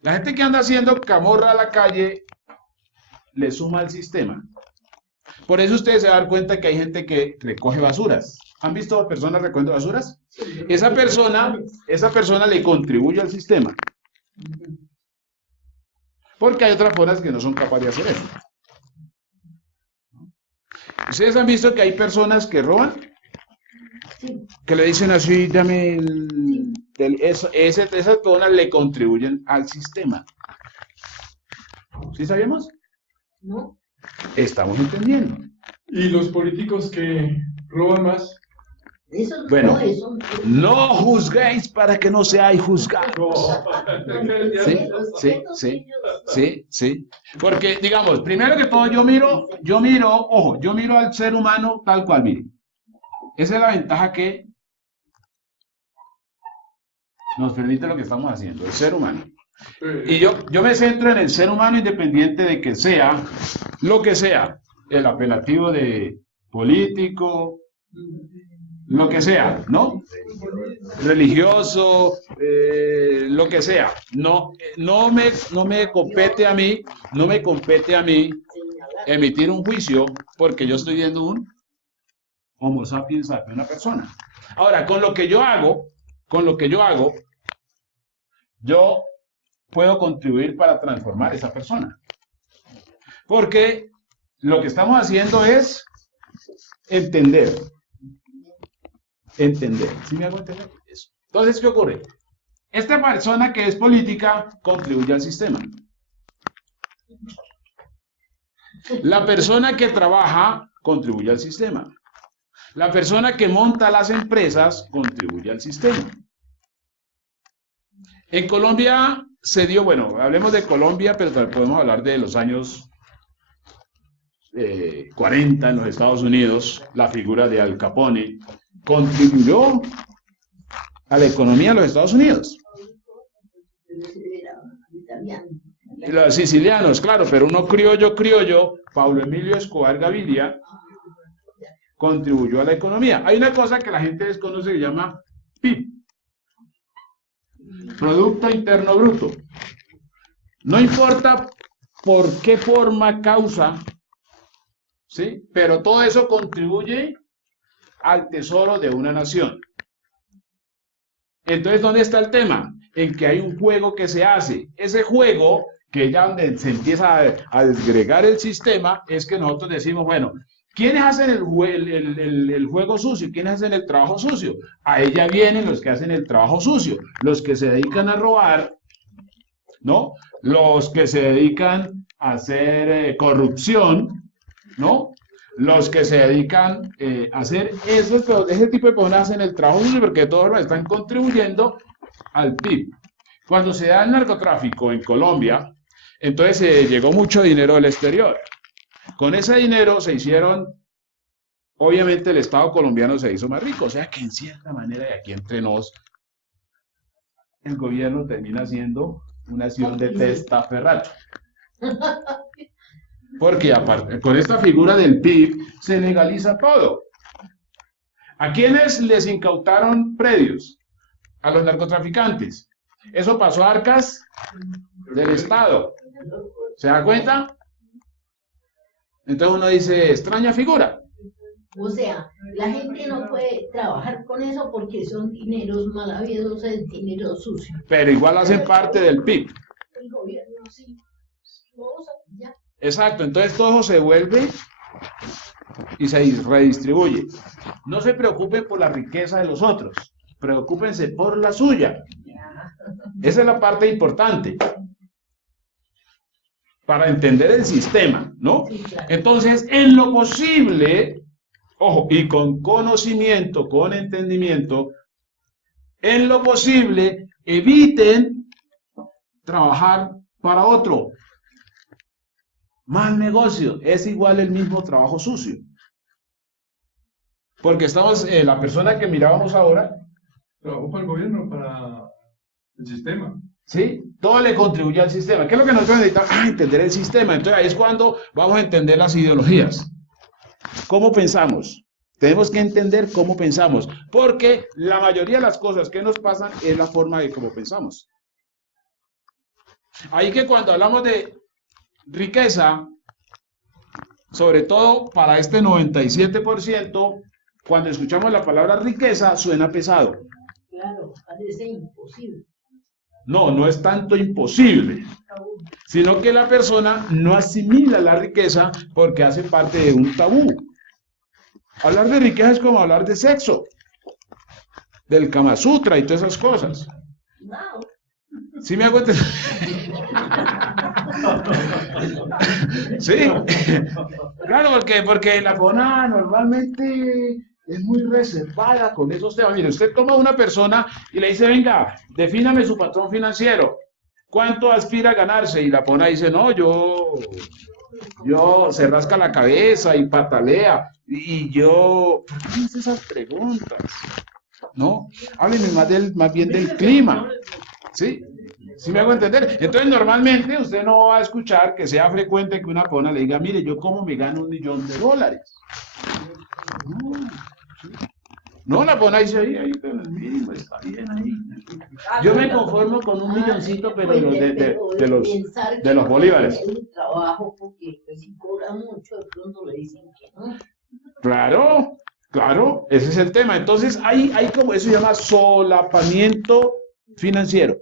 La gente que anda haciendo camorra a la calle le suma al sistema. Por eso ustedes se van a dar cuenta que hay gente que recoge basuras. ¿Han visto personas recogiendo basuras? Esa persona le contribuye al sistema. Porque hay otras personas que no son capaces de hacer eso. ¿Ustedes han visto que hay personas que roban? Que le dicen así, dame esas personas le contribuyen al sistema. ¿Sí sabemos? No. Estamos entendiendo. ¿Y los políticos que roban más? Eso, Bueno, no, eso, no juzguéis para que no seáis juzgados. Sí. Porque, digamos, primero que todo, yo miro al ser humano tal cual, mire. Esa es la ventaja que nos permite lo que estamos haciendo, el ser humano. Y yo me centro en el ser humano independiente de que sea lo que sea, el apelativo de político, lo que sea, ¿no? Religioso, lo que sea. No me compete a mí emitir un juicio porque yo estoy viendo un Homo sapiens sapiens, una persona. Ahora, con lo que yo hago, yo puedo contribuir para transformar esa persona. Porque lo que estamos haciendo es entender. ¿Sí me hago entender? Eso. Entonces, ¿qué ocurre? Esta persona que es política contribuye al sistema. La persona que trabaja contribuye al sistema. La persona que monta las empresas contribuye al sistema. En Colombia se dio, bueno, hablemos de Colombia, pero también podemos hablar de los años 40 en los Estados Unidos. La figura de Al Capone contribuyó a la economía de los Estados Unidos. Los sicilianos, claro, pero uno criollo, Pablo Emilio Escobar Gaviria, contribuyó a la economía. Hay una cosa que la gente desconoce que se llama PIB, Producto Interno Bruto. No importa por qué forma, causa, ¿sí? Pero todo eso contribuye al tesoro de una nación. Entonces, ¿dónde está el tema? En que hay un juego que se hace. Ese juego, que ya donde se empieza a desgregar el sistema, es que nosotros decimos, bueno, ¿quiénes hacen el juego sucio? ¿Quiénes hacen el trabajo sucio? A ella vienen los que hacen el trabajo sucio, los que se dedican a robar, ¿no? Los que se dedican a hacer corrupción, ¿no? Los que se dedican a hacer ese tipo de personas hacen el trabajo sucio porque todos están contribuyendo al PIB. Cuando se da el narcotráfico en Colombia, entonces llegó mucho dinero del exterior. Con ese dinero se hicieron, obviamente el Estado colombiano se hizo más rico, o sea que en cierta manera, y aquí entre nos, el gobierno termina siendo una acción de testaferracho. Porque aparte, con esta figura del PIB se legaliza todo. ¿A quiénes les incautaron predios? A los narcotraficantes. Eso pasó a arcas del Estado. ¿Se da cuenta? Entonces uno dice, extraña figura. O sea, la gente no puede trabajar con eso porque son dineros mal habidos, es dinero sucio. Pero igual hacen parte del PIB. El gobierno sí lo usa ya. Exacto, entonces todo eso se vuelve y se redistribuye. No se preocupen por la riqueza de los otros, preocúpense por la suya. Esa es la parte importante para entender el sistema, ¿no? Sí, claro. Entonces, en lo posible, ojo, y con conocimiento, con entendimiento, en lo posible, eviten trabajar para otro. Mal negocio, es igual el mismo trabajo sucio. Porque estamos, la persona que mirábamos ahora, Trabajó para el gobierno, para el sistema. ¿sí? Todo le contribuye al sistema. ¿Qué es lo que nosotros necesitamos? Entender el sistema. Entonces ahí es cuando vamos a entender las ideologías. ¿Cómo pensamos? Tenemos que entender cómo pensamos. Porque la mayoría de las cosas que nos pasan es la forma de cómo pensamos. Ahí que cuando hablamos de riqueza, sobre todo para este 97%, cuando escuchamos la palabra riqueza, suena pesado. Claro, parece imposible. No, no es tanto imposible, sino que la persona no asimila la riqueza porque hace parte de un tabú. Hablar de riqueza es como hablar de sexo, del Kama Sutra y todas esas cosas. Wow. ¿Sí me hago entender? Sí, claro, porque la persona normalmente es muy reservada con esos temas. Mire, usted toma a una persona y le dice, venga, defíname su patrón financiero. ¿Cuánto aspira a ganarse? Y la persona dice, no, yo se rasca la cabeza y patalea. Y yo, ¿por qué me hace esas preguntas? ¿No? Hábleme más bien del clima. ¿Sí? ¿Sí me hago entender? Entonces, normalmente usted no va a escuchar que sea frecuente que una persona le diga, mire, yo cómo me gano $1.000.000. No, la persona dice, ahí, pero el mínimo está bien ahí. Yo me conformo con un milloncito, pero de los bolívares. El trabajo, porque pues, si cobra mucho, de pronto le dicen que no. Claro, claro, ese es el tema. Entonces, hay como eso se llama solapamiento financiero.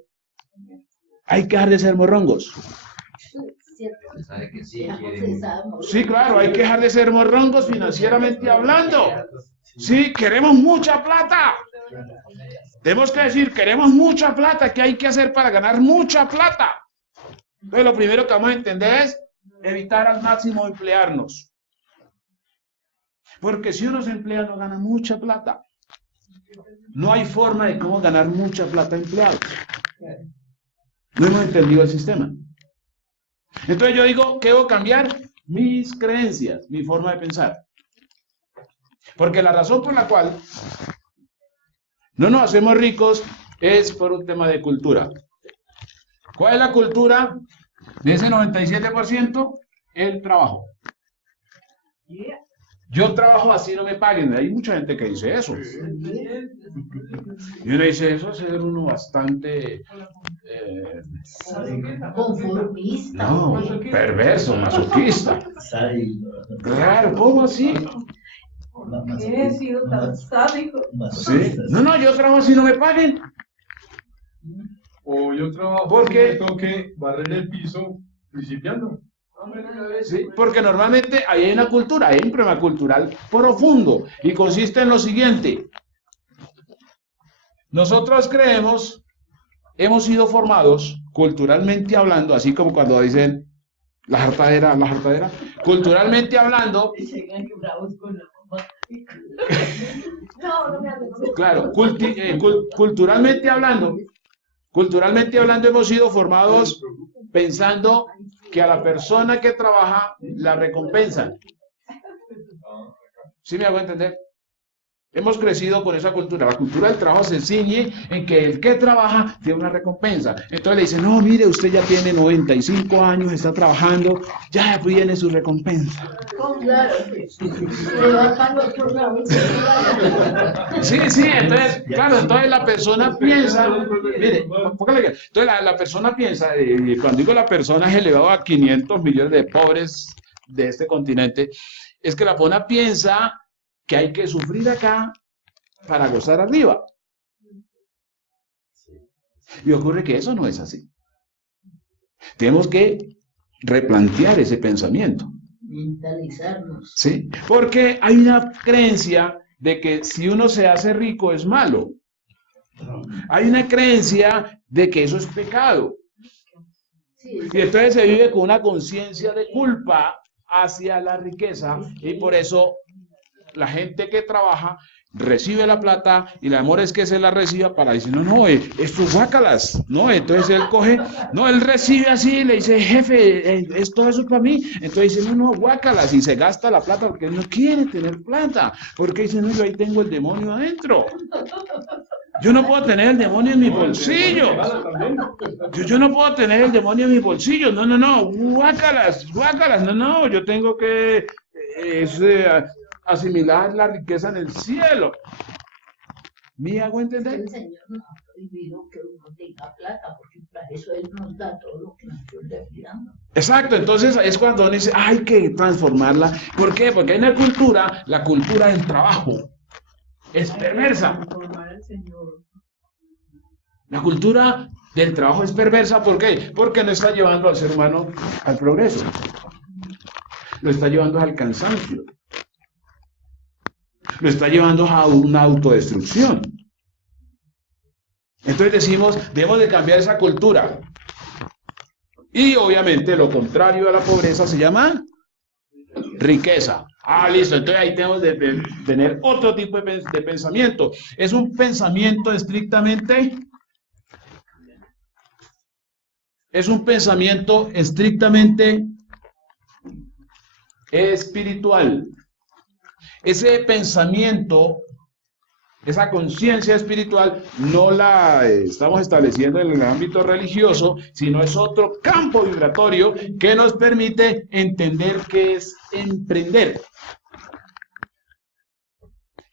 Hay que dejar de ser morrongos. Sí, claro, hay que dejar de ser morrongos financieramente hablando. Sí, queremos mucha plata. Tenemos que decir, queremos mucha plata, ¿qué hay que hacer para ganar mucha plata? Entonces lo primero que vamos a entender es evitar al máximo emplearnos. Porque si uno se emplea no gana mucha plata. No hay forma de cómo ganar mucha plata empleado. No hemos entendido el sistema. Entonces yo digo, ¿qué debo cambiar? Mis creencias, mi forma de pensar. Porque la razón por la cual no nos hacemos ricos es por un tema de cultura. ¿Cuál es la cultura de ese 97%? El trabajo. Yo trabajo así no me paguen. Hay mucha gente que dice eso. Y uno dice, eso es ser uno bastante... conformista. no, perverso, masoquista. Claro, ¿cómo así? He sido tan sádico. ¿Sí? No, yo trabajo así no me paguen. O yo trabajo ¿Por qué? tengo que barrer el piso principiando. ¿Sí? Porque normalmente ahí hay una cultura, hay un problema cultural profundo y consiste en lo siguiente. Nosotros creemos, hemos sido formados culturalmente hablando, así como cuando dicen la jartadera, culturalmente hablando, No me hables. claro, culturalmente hablando hemos sido formados pensando que a la persona que trabaja la recompensan. ¿Sí me hago entender? Hemos crecido con esa cultura. La cultura del trabajo se ciñe en que el que trabaja tiene una recompensa. Entonces le dicen, no, mire, usted ya tiene 95 años, está trabajando, ya viene su recompensa. Claro, se va para el otro lado. Sí, entonces, claro, entonces la persona piensa, mire, entonces la persona piensa, y cuando digo la persona es elevado a 500 millones de pobres de este continente, es que la persona piensa que hay que sufrir acá para gozar arriba. Y ocurre que eso no es así. Tenemos que replantear ese pensamiento. Mentalizarnos. ¿Sí? Porque hay una creencia de que si uno se hace rico es malo. Hay una creencia de que eso es pecado. Sí, Y entonces se vive con una conciencia de culpa hacia la riqueza y por eso la gente que trabaja recibe la plata y el amor es que se la reciba para decir, no, esto es guácalas, no, entonces él coge, no, él recibe así, le dice, jefe, todo eso es para mí, entonces dice, no, guácalas, y se gasta la plata porque él no quiere tener plata, porque dice, no, yo ahí tengo el demonio adentro. Yo no puedo tener el demonio en mi bolsillo. Yo no puedo tener el demonio en mi bolsillo. No, guácalas, no, yo tengo que asimilar la riqueza en el cielo. ¿Me hago entender? el Señor nos ha prohibido que uno tenga plata, porque para eso Él nos da todo lo que nosotros le pidamos. Exacto, entonces es cuando uno dice, hay que transformarla. ¿Por qué? Porque hay una cultura, la cultura del trabajo, es perversa. La cultura del trabajo es perversa, ¿por qué? Porque no está llevando al ser humano al progreso. Lo está llevando al cansancio. Lo está llevando a una autodestrucción. Entonces decimos, debemos de cambiar esa cultura. Y obviamente lo contrario a la pobreza se llama riqueza. Listo, entonces ahí tenemos de tener otro tipo de pensamiento. Es un pensamiento estrictamente espiritual. Ese pensamiento, esa conciencia espiritual, no la estamos estableciendo en el ámbito religioso, sino es otro campo vibratorio que nos permite entender qué es emprender.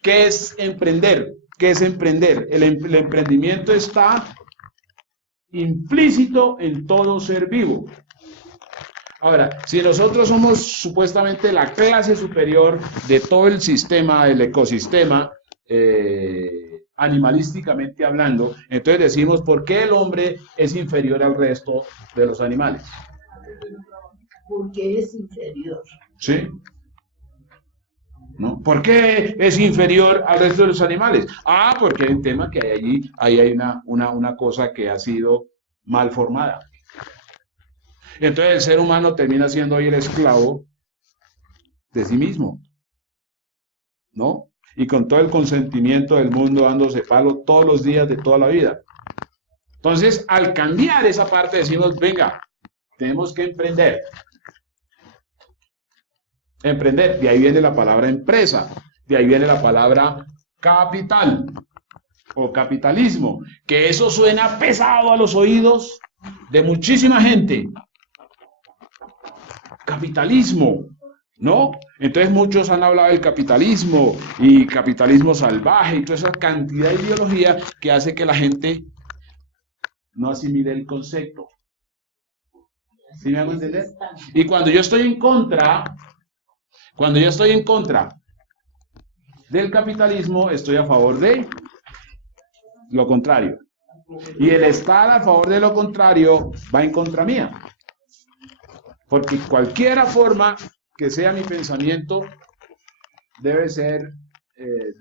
¿Qué es emprender? ¿Qué es emprender? El emprendimiento está implícito en todo ser vivo. Ahora, si nosotros somos supuestamente la clase superior de todo el sistema, el ecosistema, animalísticamente hablando, entonces decimos, ¿por qué el hombre es inferior al resto de los animales? Porque es inferior. ¿Sí? ¿no? ¿Por qué es inferior al resto de los animales? Ah, porque hay un tema que hay allí, ahí hay una cosa que ha sido mal formada. Entonces el ser humano termina siendo hoy el esclavo de sí mismo, ¿no? Y con todo el consentimiento del mundo dándose palo todos los días de toda la vida. Entonces, al cambiar esa parte decimos, venga, tenemos que emprender. Emprender, de ahí viene la palabra empresa, de ahí viene la palabra capital o capitalismo, que eso suena pesado a los oídos de muchísima gente. Capitalismo, ¿no? Entonces muchos han hablado del capitalismo y capitalismo salvaje y toda esa cantidad de ideología que hace que la gente no asimile el concepto. ¿Sí me hago entender? Y cuando yo estoy en contra del capitalismo, estoy a favor de lo contrario. Y el estar a favor de lo contrario va en contra mía. Porque cualquier forma que sea mi pensamiento debe ser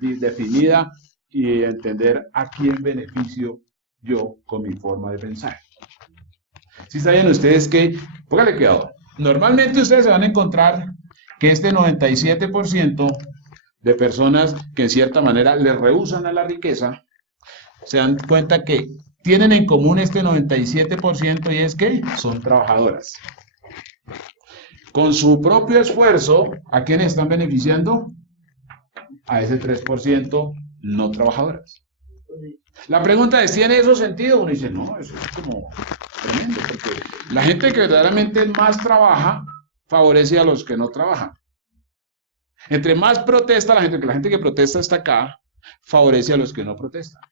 definida y entender a quién beneficio yo con mi forma de pensar. ¿Sí saben ustedes que, póngale cuidado, normalmente ustedes se van a encontrar que este 97% de personas que en cierta manera les rehúsan a la riqueza, se dan cuenta que tienen en común este 97% y es que son trabajadoras. Con su propio esfuerzo, ¿a quiénes están beneficiando? A ese 3% no trabajadoras. La pregunta es, ¿tiene eso sentido? Uno dice, no, eso es como tremendo, porque la gente que verdaderamente más trabaja favorece a los que no trabajan. Entre más protesta la gente que protesta está acá, favorece a los que no protestan.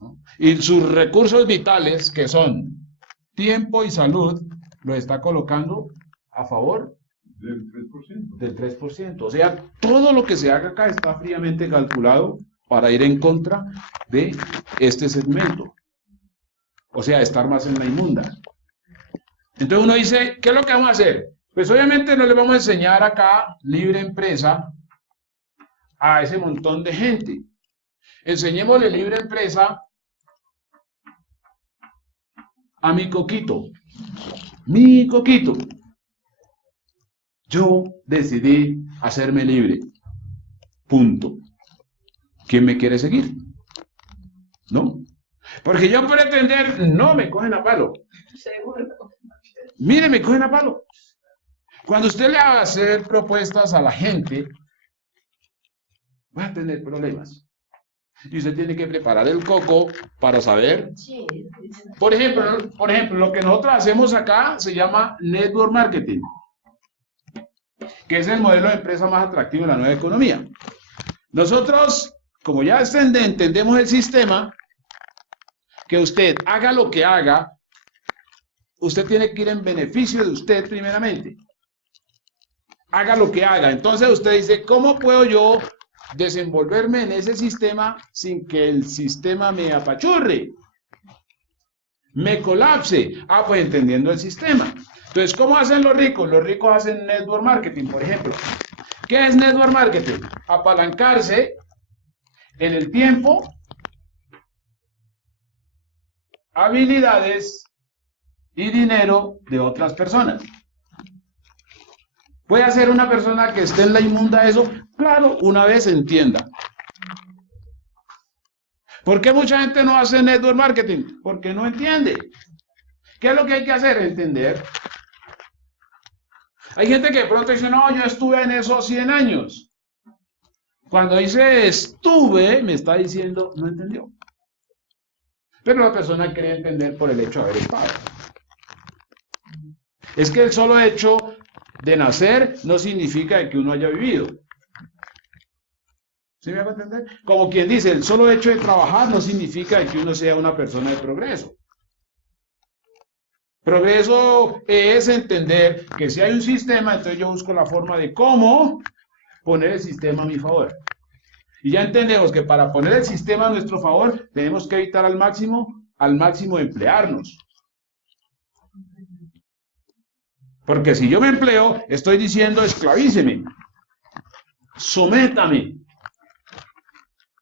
¿No? Y sus recursos vitales, que son tiempo y salud, lo está colocando a favor Del 3%. del 3%. O sea, todo lo que se haga acá está fríamente calculado para ir en contra de este segmento. O sea, estar más en la inmunda. Entonces uno dice, ¿qué es lo que vamos a hacer? Pues obviamente no le vamos a enseñar acá libre empresa a ese montón de gente. Enseñémosle libre empresa a mi coquito. Mi coquito. Yo decidí hacerme libre. Punto. ¿Quién me quiere seguir? ¿No? Porque yo pretender, no me cogen a palo. Seguro. Mire, me cogen a palo. Cuando usted le va a hacer propuestas a la gente, va a tener problemas. Y usted tiene que preparar el coco para saber. Por ejemplo, lo que nosotros hacemos acá se llama network marketing, que es el modelo de empresa más atractivo en la nueva economía. Nosotros, como ya entendemos el sistema, que usted haga lo que haga, usted tiene que ir en beneficio de usted primeramente. Haga lo que haga. Entonces usted dice, ¿cómo puedo yo desenvolverme en ese sistema sin que el sistema me apachurre? Me colapse. Ah, pues entendiendo el sistema. Entonces, ¿cómo hacen los ricos? Los ricos hacen network marketing, por ejemplo. ¿Qué es network marketing? Apalancarse en el tiempo, habilidades y dinero de otras personas. ¿Puede hacer una persona que esté en la inmunda eso? Claro, una vez entienda. ¿Por qué mucha gente no hace network marketing? Porque no entiende. ¿Qué es lo que hay que hacer? Entender. Hay gente que de pronto dice, no, yo estuve en eso 100 años. Cuando dice estuve, me está diciendo, no entendió. Pero la persona quiere entender por el hecho de haber estado. Es que el solo hecho de nacer no significa que uno haya vivido. ¿Sí me hago entender? Como quien dice, el solo hecho de trabajar no significa que uno sea una persona de progreso. Progreso es entender que si hay un sistema, entonces yo busco la forma de cómo poner el sistema a mi favor. Y ya entendemos que para poner el sistema a nuestro favor, tenemos que evitar al máximo emplearnos. Porque si yo me empleo, estoy diciendo esclavíceme, sométame,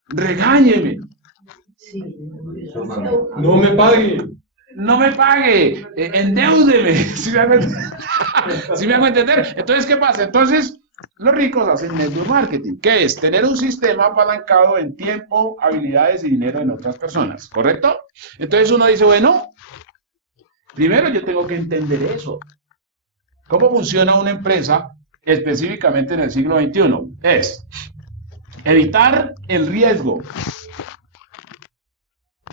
regáñeme, Sí, No me pague. no me pague, endeúdeme. ¿Sí me hago entender? ¿Sí me hago entender? Entonces, ¿qué pasa? Entonces, los ricos hacen network marketing, que es tener un sistema apalancado en tiempo, habilidades y dinero en otras personas, ¿correcto? Entonces uno dice, bueno, primero yo tengo que entender eso. ¿Cómo funciona una empresa específicamente en el siglo XXI? Es evitar el riesgo,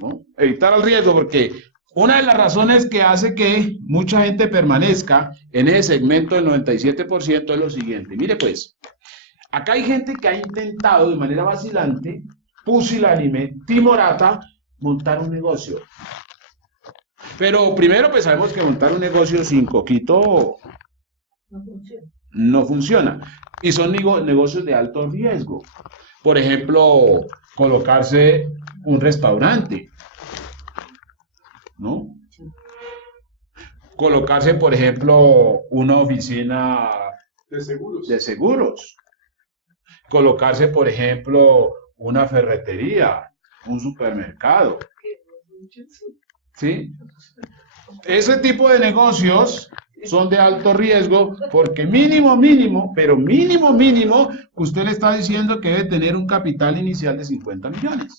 ¿no? Evitar el riesgo, porque una de las razones que hace que mucha gente permanezca en ese segmento del 97% es lo siguiente. Mire pues, acá hay gente que ha intentado de manera vacilante, pusilánime, timorata, montar un negocio. Pero primero pues sabemos que montar un negocio sin coquito no funciona. no funciona. Y son negocios de alto riesgo. Por ejemplo, colocarse un restaurante, ¿no? Colocarse, por ejemplo, una oficina De seguros. de seguros. Colocarse, por ejemplo, una ferretería, un supermercado. ¿Sí? Ese tipo de negocios son de alto riesgo porque mínimo, pero mínimo, usted le está diciendo que debe tener un capital inicial de 50 millones.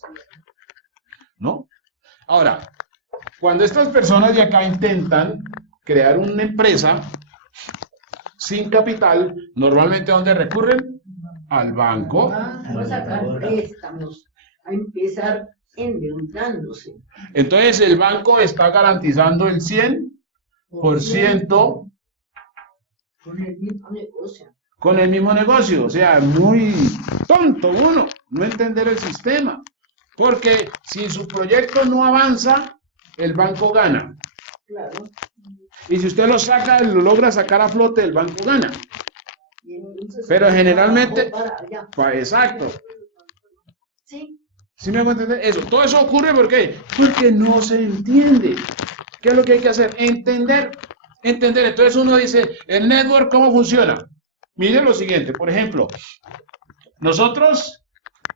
¿No? Ahora, cuando estas personas de acá intentan crear una empresa sin capital, normalmente ¿a dónde recurren? Al banco. Vamos a sacar préstamos, a empezar endeudándose. Entonces el banco está garantizando el 100% Con el mismo negocio. con el mismo negocio. O sea, muy tonto uno, no entender el sistema. Porque si su proyecto no avanza, el banco gana. Claro. Y si usted lo saca, lo logra sacar a flote, el banco gana. Y entonces, Pero generalmente, para allá. exacto. Sí. ¿Sí me hago entender? Eso, todo eso ocurre ¿por qué? Porque no se entiende. ¿Qué es lo que hay que hacer? Entender. Entonces uno dice, ¿el network cómo funciona? Miren lo siguiente, por ejemplo, nosotros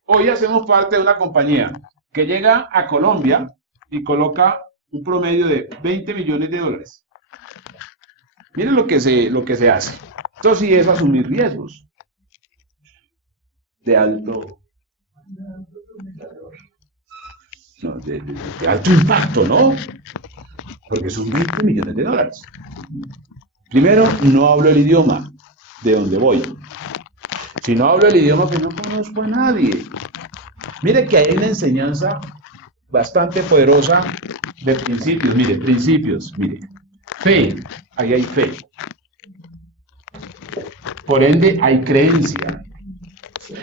hoy hacemos parte de una compañía que llega a Colombia y coloca un promedio de 20 millones de dólares. Miren lo que se hace. Esto sí es asumir riesgos de alto, no, de alto impacto, ¿no? Porque son 20 millones de dólares. Primero, no hablo el idioma de donde voy. Si no hablo el idioma, que no conozco a nadie. Mire que hay una enseñanza bastante poderosa de principios. Mire, principios, mire. Fe, ahí hay fe. Por ende, hay creencia.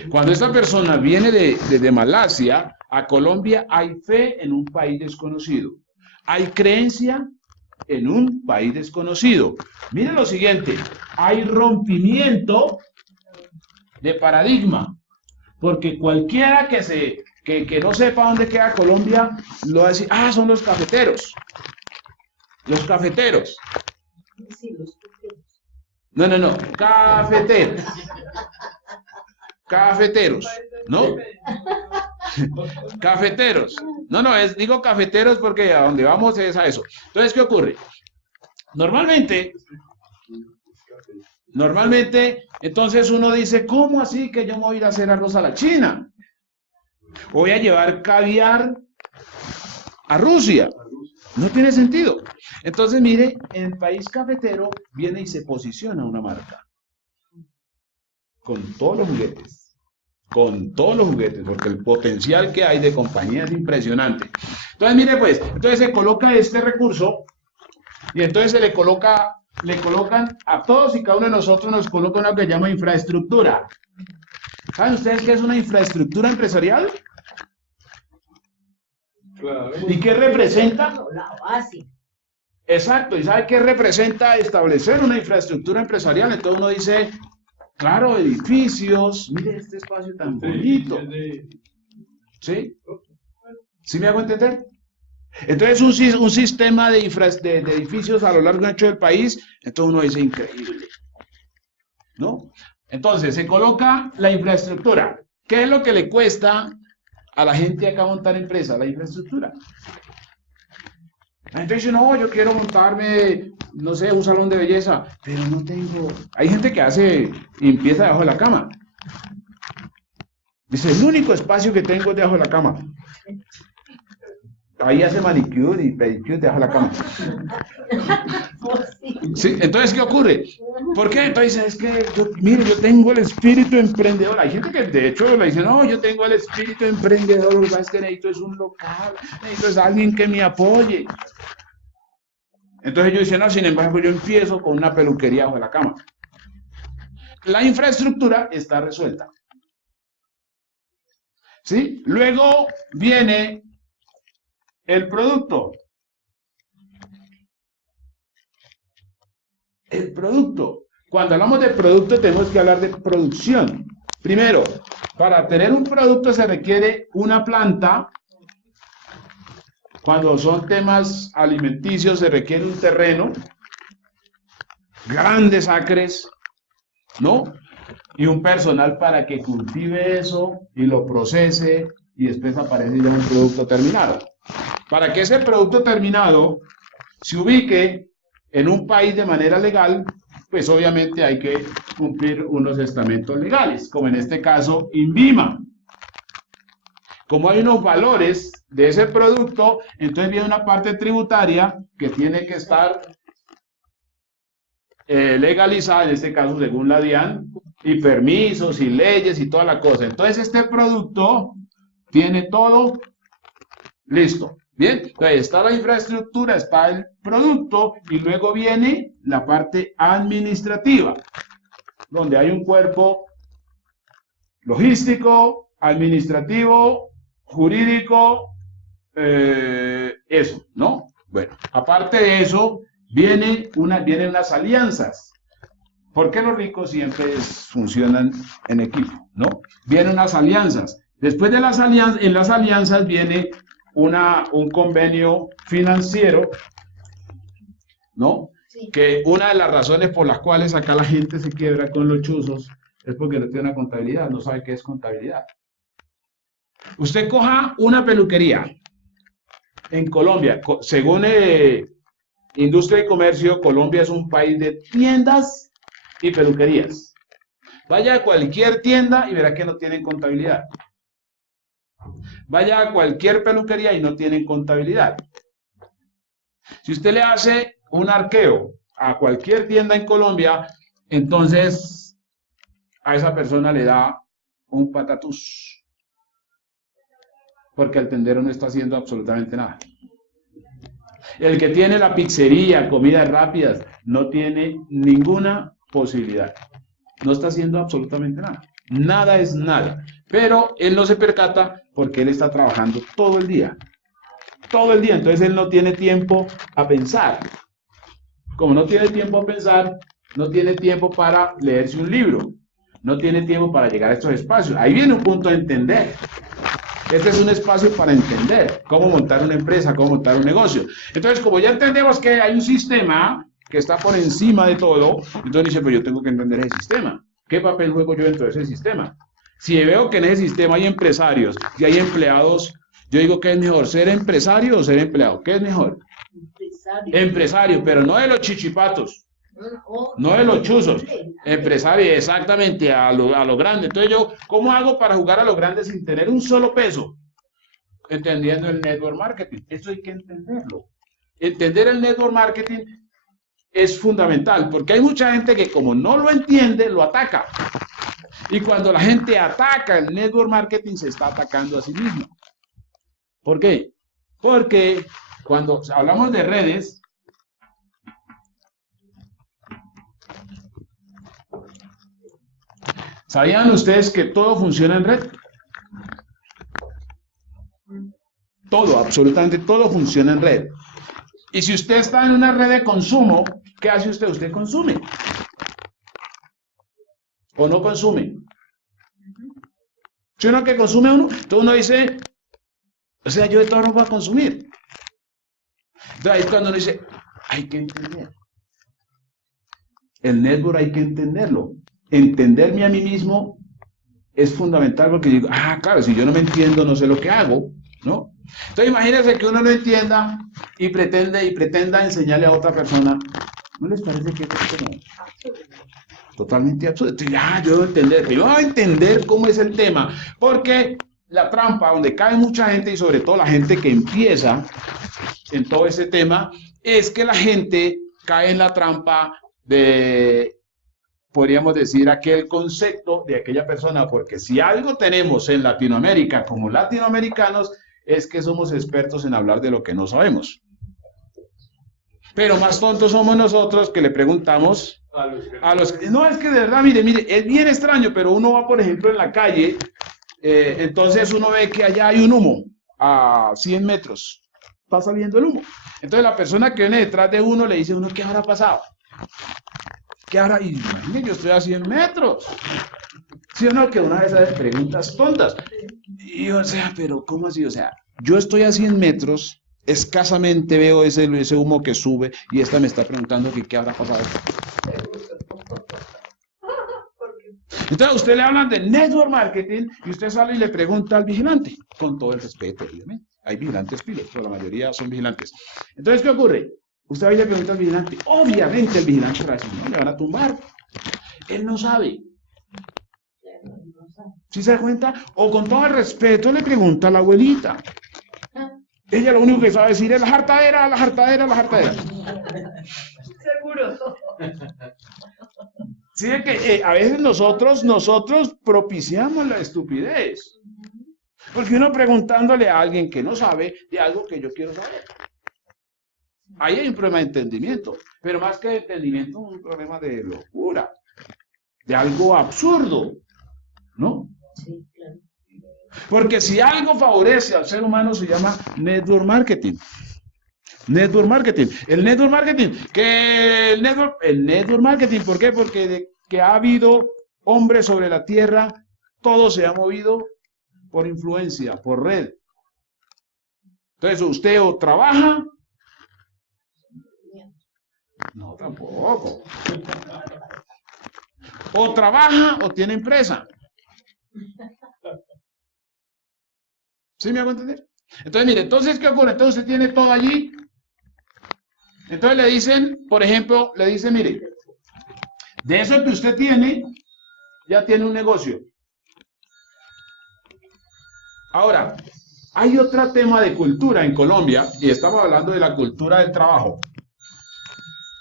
Cuando esta persona viene de Malasia a Colombia, hay fe en un país desconocido. Hay creencia en un país desconocido. Miren lo siguiente, hay rompimiento de paradigma, porque cualquiera que no sepa dónde queda Colombia, lo va a decir, son los cafeteros. Los cafeteros. Sí, los pequeños. No, cafeteros. Cafeteros, ¿no? Cafeteros. No, digo cafeteros porque a donde vamos es a eso. Entonces, ¿qué ocurre? Normalmente, entonces uno dice, ¿cómo así que yo me voy a ir a hacer arroz a la China? Voy a llevar caviar a Rusia. No tiene sentido. Entonces, mire, en el país cafetero viene y se posiciona una marca. Con todos los juguetes. Con todos los juguetes, porque el potencial que hay de compañía es impresionante. Entonces, mire pues, entonces se coloca este recurso y entonces le colocan a todos y cada uno de nosotros nos coloca una que se llama infraestructura. ¿Saben ustedes qué es una infraestructura empresarial? Claro. ¿Y qué representa? La base. Exacto, ¿y sabe qué representa establecer una infraestructura empresarial? Entonces uno dice, claro, edificios, mire este espacio tan bonito. ¿Sí? ¿Sí me hago entender? Entonces, un sistema de edificios a lo largo y ancho del país, entonces uno dice increíble, ¿no? Entonces, se coloca la infraestructura. ¿Qué es lo que le cuesta a la gente acá montar empresa? La infraestructura. La gente dice, no, yo quiero montarme, no sé, un salón de belleza, pero no tengo... Hay gente que hace limpieza debajo de la cama. Dice, el único espacio que tengo es debajo de la cama. Ahí hace manicure y pedicure debajo de la cama. Sí, entonces, ¿qué ocurre? ¿Por qué? Entonces, es que, mire, yo tengo el espíritu emprendedor. Hay gente que, de hecho, le dice, no, yo tengo el espíritu emprendedor, lo que pasa es que necesito es un local, necesito es alguien que me apoye. Entonces, yo dice, no, sin embargo, yo empiezo con una peluquería bajo la cama. La infraestructura está resuelta. ¿Sí? Luego viene el producto. El producto. Cuando hablamos de producto tenemos que hablar de producción. Primero, para tener un producto se requiere una planta. Cuando son temas alimenticios se requiere un terreno, grandes acres, ¿no? Y un personal para que cultive eso y lo procese y después aparece ya un producto terminado. Para que ese producto terminado se ubique en un país de manera legal, pues obviamente hay que cumplir unos estamentos legales, como en este caso INVIMA. Como hay unos valores de ese producto, entonces viene una parte tributaria que tiene que estar legalizada, en este caso según la DIAN, y permisos y leyes y toda la cosa. Entonces este producto tiene todo listo. Bien, entonces está la infraestructura, está el producto y luego viene la parte administrativa, donde hay un cuerpo logístico, administrativo, jurídico, eso, ¿no? Bueno, aparte de eso, vienen unas alianzas. ¿Por qué los ricos siempre funcionan en equipo, no? Vienen unas alianzas. Después de las alianzas, en las alianzas viene un convenio financiero, ¿no? Sí. Que una de las razones por las cuales acá la gente se quiebra con los chuzos es porque no tiene una contabilidad, no sabe qué es contabilidad. Usted coja una peluquería en Colombia, según Industria y Comercio, Colombia es un país de tiendas y peluquerías. Vaya a cualquier tienda y verá que no tienen contabilidad. Vaya a cualquier peluquería y no tienen contabilidad. Si usted le hace un arqueo a cualquier tienda en Colombia, entonces a esa persona le da un patatús. Porque el tendero no está haciendo absolutamente nada. El que tiene la pizzería, comidas rápidas, no tiene ninguna posibilidad. No está haciendo absolutamente nada. Nada es nada. Pero él no se percata porque él está trabajando todo el día. Todo el día. Entonces él no tiene tiempo a pensar. Como no tiene tiempo a pensar, no tiene tiempo para leerse un libro. No tiene tiempo para llegar a estos espacios. Ahí viene un punto de entender. Este es un espacio para entender cómo montar una empresa, cómo montar un negocio. Entonces, como ya entendemos que hay un sistema que está por encima de todo, entonces dice, pues yo tengo que entender ese sistema. ¿Qué papel juego yo dentro de ese sistema? Si veo que en ese sistema hay empresarios y hay empleados, yo digo, ¿qué es mejor? ¿Ser empresario o ser empleado? ¿Qué es mejor? Empresario. Empresario, pero no de los chichipatos. No de los chuzos, empresario, exactamente, a lo grande. Entonces yo, ¿cómo hago para jugar a lo grande sin tener un solo peso? Entendiendo el network marketing. Esto hay que entenderlo. Entender el network marketing es fundamental, porque hay mucha gente que como no lo entiende, lo ataca. Y cuando la gente ataca el network marketing, se está atacando a sí mismo. ¿Por qué? Porque cuando hablamos de redes, ¿sabían ustedes que todo funciona en red? Todo, absolutamente todo funciona en red. Y si usted está en una red de consumo, ¿qué hace usted? Usted consume. ¿O no consume? Si uno que consume uno, entonces uno dice, o sea, yo de todo no voy a consumir. Entonces ahí es cuando uno dice, hay que entender. El network hay que entenderlo. Entenderme a mí mismo es fundamental porque digo, claro, si yo no me entiendo, no sé lo que hago, ¿no? Entonces imagínense que uno no entienda y pretenda enseñarle a otra persona. ¿No les parece que es como totalmente absurdo? Entonces, yo debo entender, yo voy a entender cómo es el tema, porque la trampa donde cae mucha gente y sobre todo la gente que empieza en todo ese tema, es que la gente cae en la trampa de, podríamos decir, aquel concepto de aquella persona, porque si algo tenemos en Latinoamérica como latinoamericanos, es que somos expertos en hablar de lo que no sabemos. Pero más tontos somos nosotros que le preguntamos a los que... No, es que de verdad, mire, es bien extraño, pero uno va, por ejemplo, en la calle, entonces uno ve que allá hay un humo a 100 metros. Está saliendo el humo. Entonces la persona que viene detrás de uno le dice a uno, ¿qué habrá pasado? ¿Qué habrá? Y imagínate, yo estoy a 100 metros. ¿Sí o no? Que una de esas preguntas tontas. Y o sea, pero ¿cómo así? O sea, yo estoy a 100 metros, escasamente veo ese humo que sube y esta me está preguntando que qué habrá pasado. Entonces a usted le hablan de network marketing y usted sale y le pregunta al vigilante, con todo el respeto, obviamente. Hay vigilantes pilos, pero la mayoría son vigilantes. Entonces, ¿qué ocurre? Usted va y le pregunta al vigilante, obviamente el vigilante va a decir, no, le van a tumbar. Él no sabe. ¿Sí se da cuenta? O con todo el respeto le pregunta a la abuelita. Ella lo único que sabe decir es la jartadera, la jartadera, la jartadera. Seguro. Sí, es que a veces nosotros propiciamos la estupidez. Porque uno preguntándole a alguien que no sabe de algo que yo quiero saber. Ahí hay un problema de entendimiento. Pero más que de entendimiento, un problema de locura. De algo absurdo. ¿No? Sí, claro. Porque si algo favorece al ser humano se llama network marketing. Network marketing. El network marketing. El network marketing, ¿por qué? Porque de que ha habido hombres sobre la tierra, todo se ha movido por influencia, por red. Entonces, usted o trabaja. No, tampoco. O trabaja o tiene empresa. ¿Sí me hago entender? Entonces, mire, entonces, ¿qué ocurre? Entonces, usted tiene todo allí. Entonces, le dicen, por ejemplo, le dicen, mire, de eso que usted tiene, ya tiene un negocio. Ahora, hay otro tema de cultura en Colombia, y estamos hablando de la cultura del trabajo.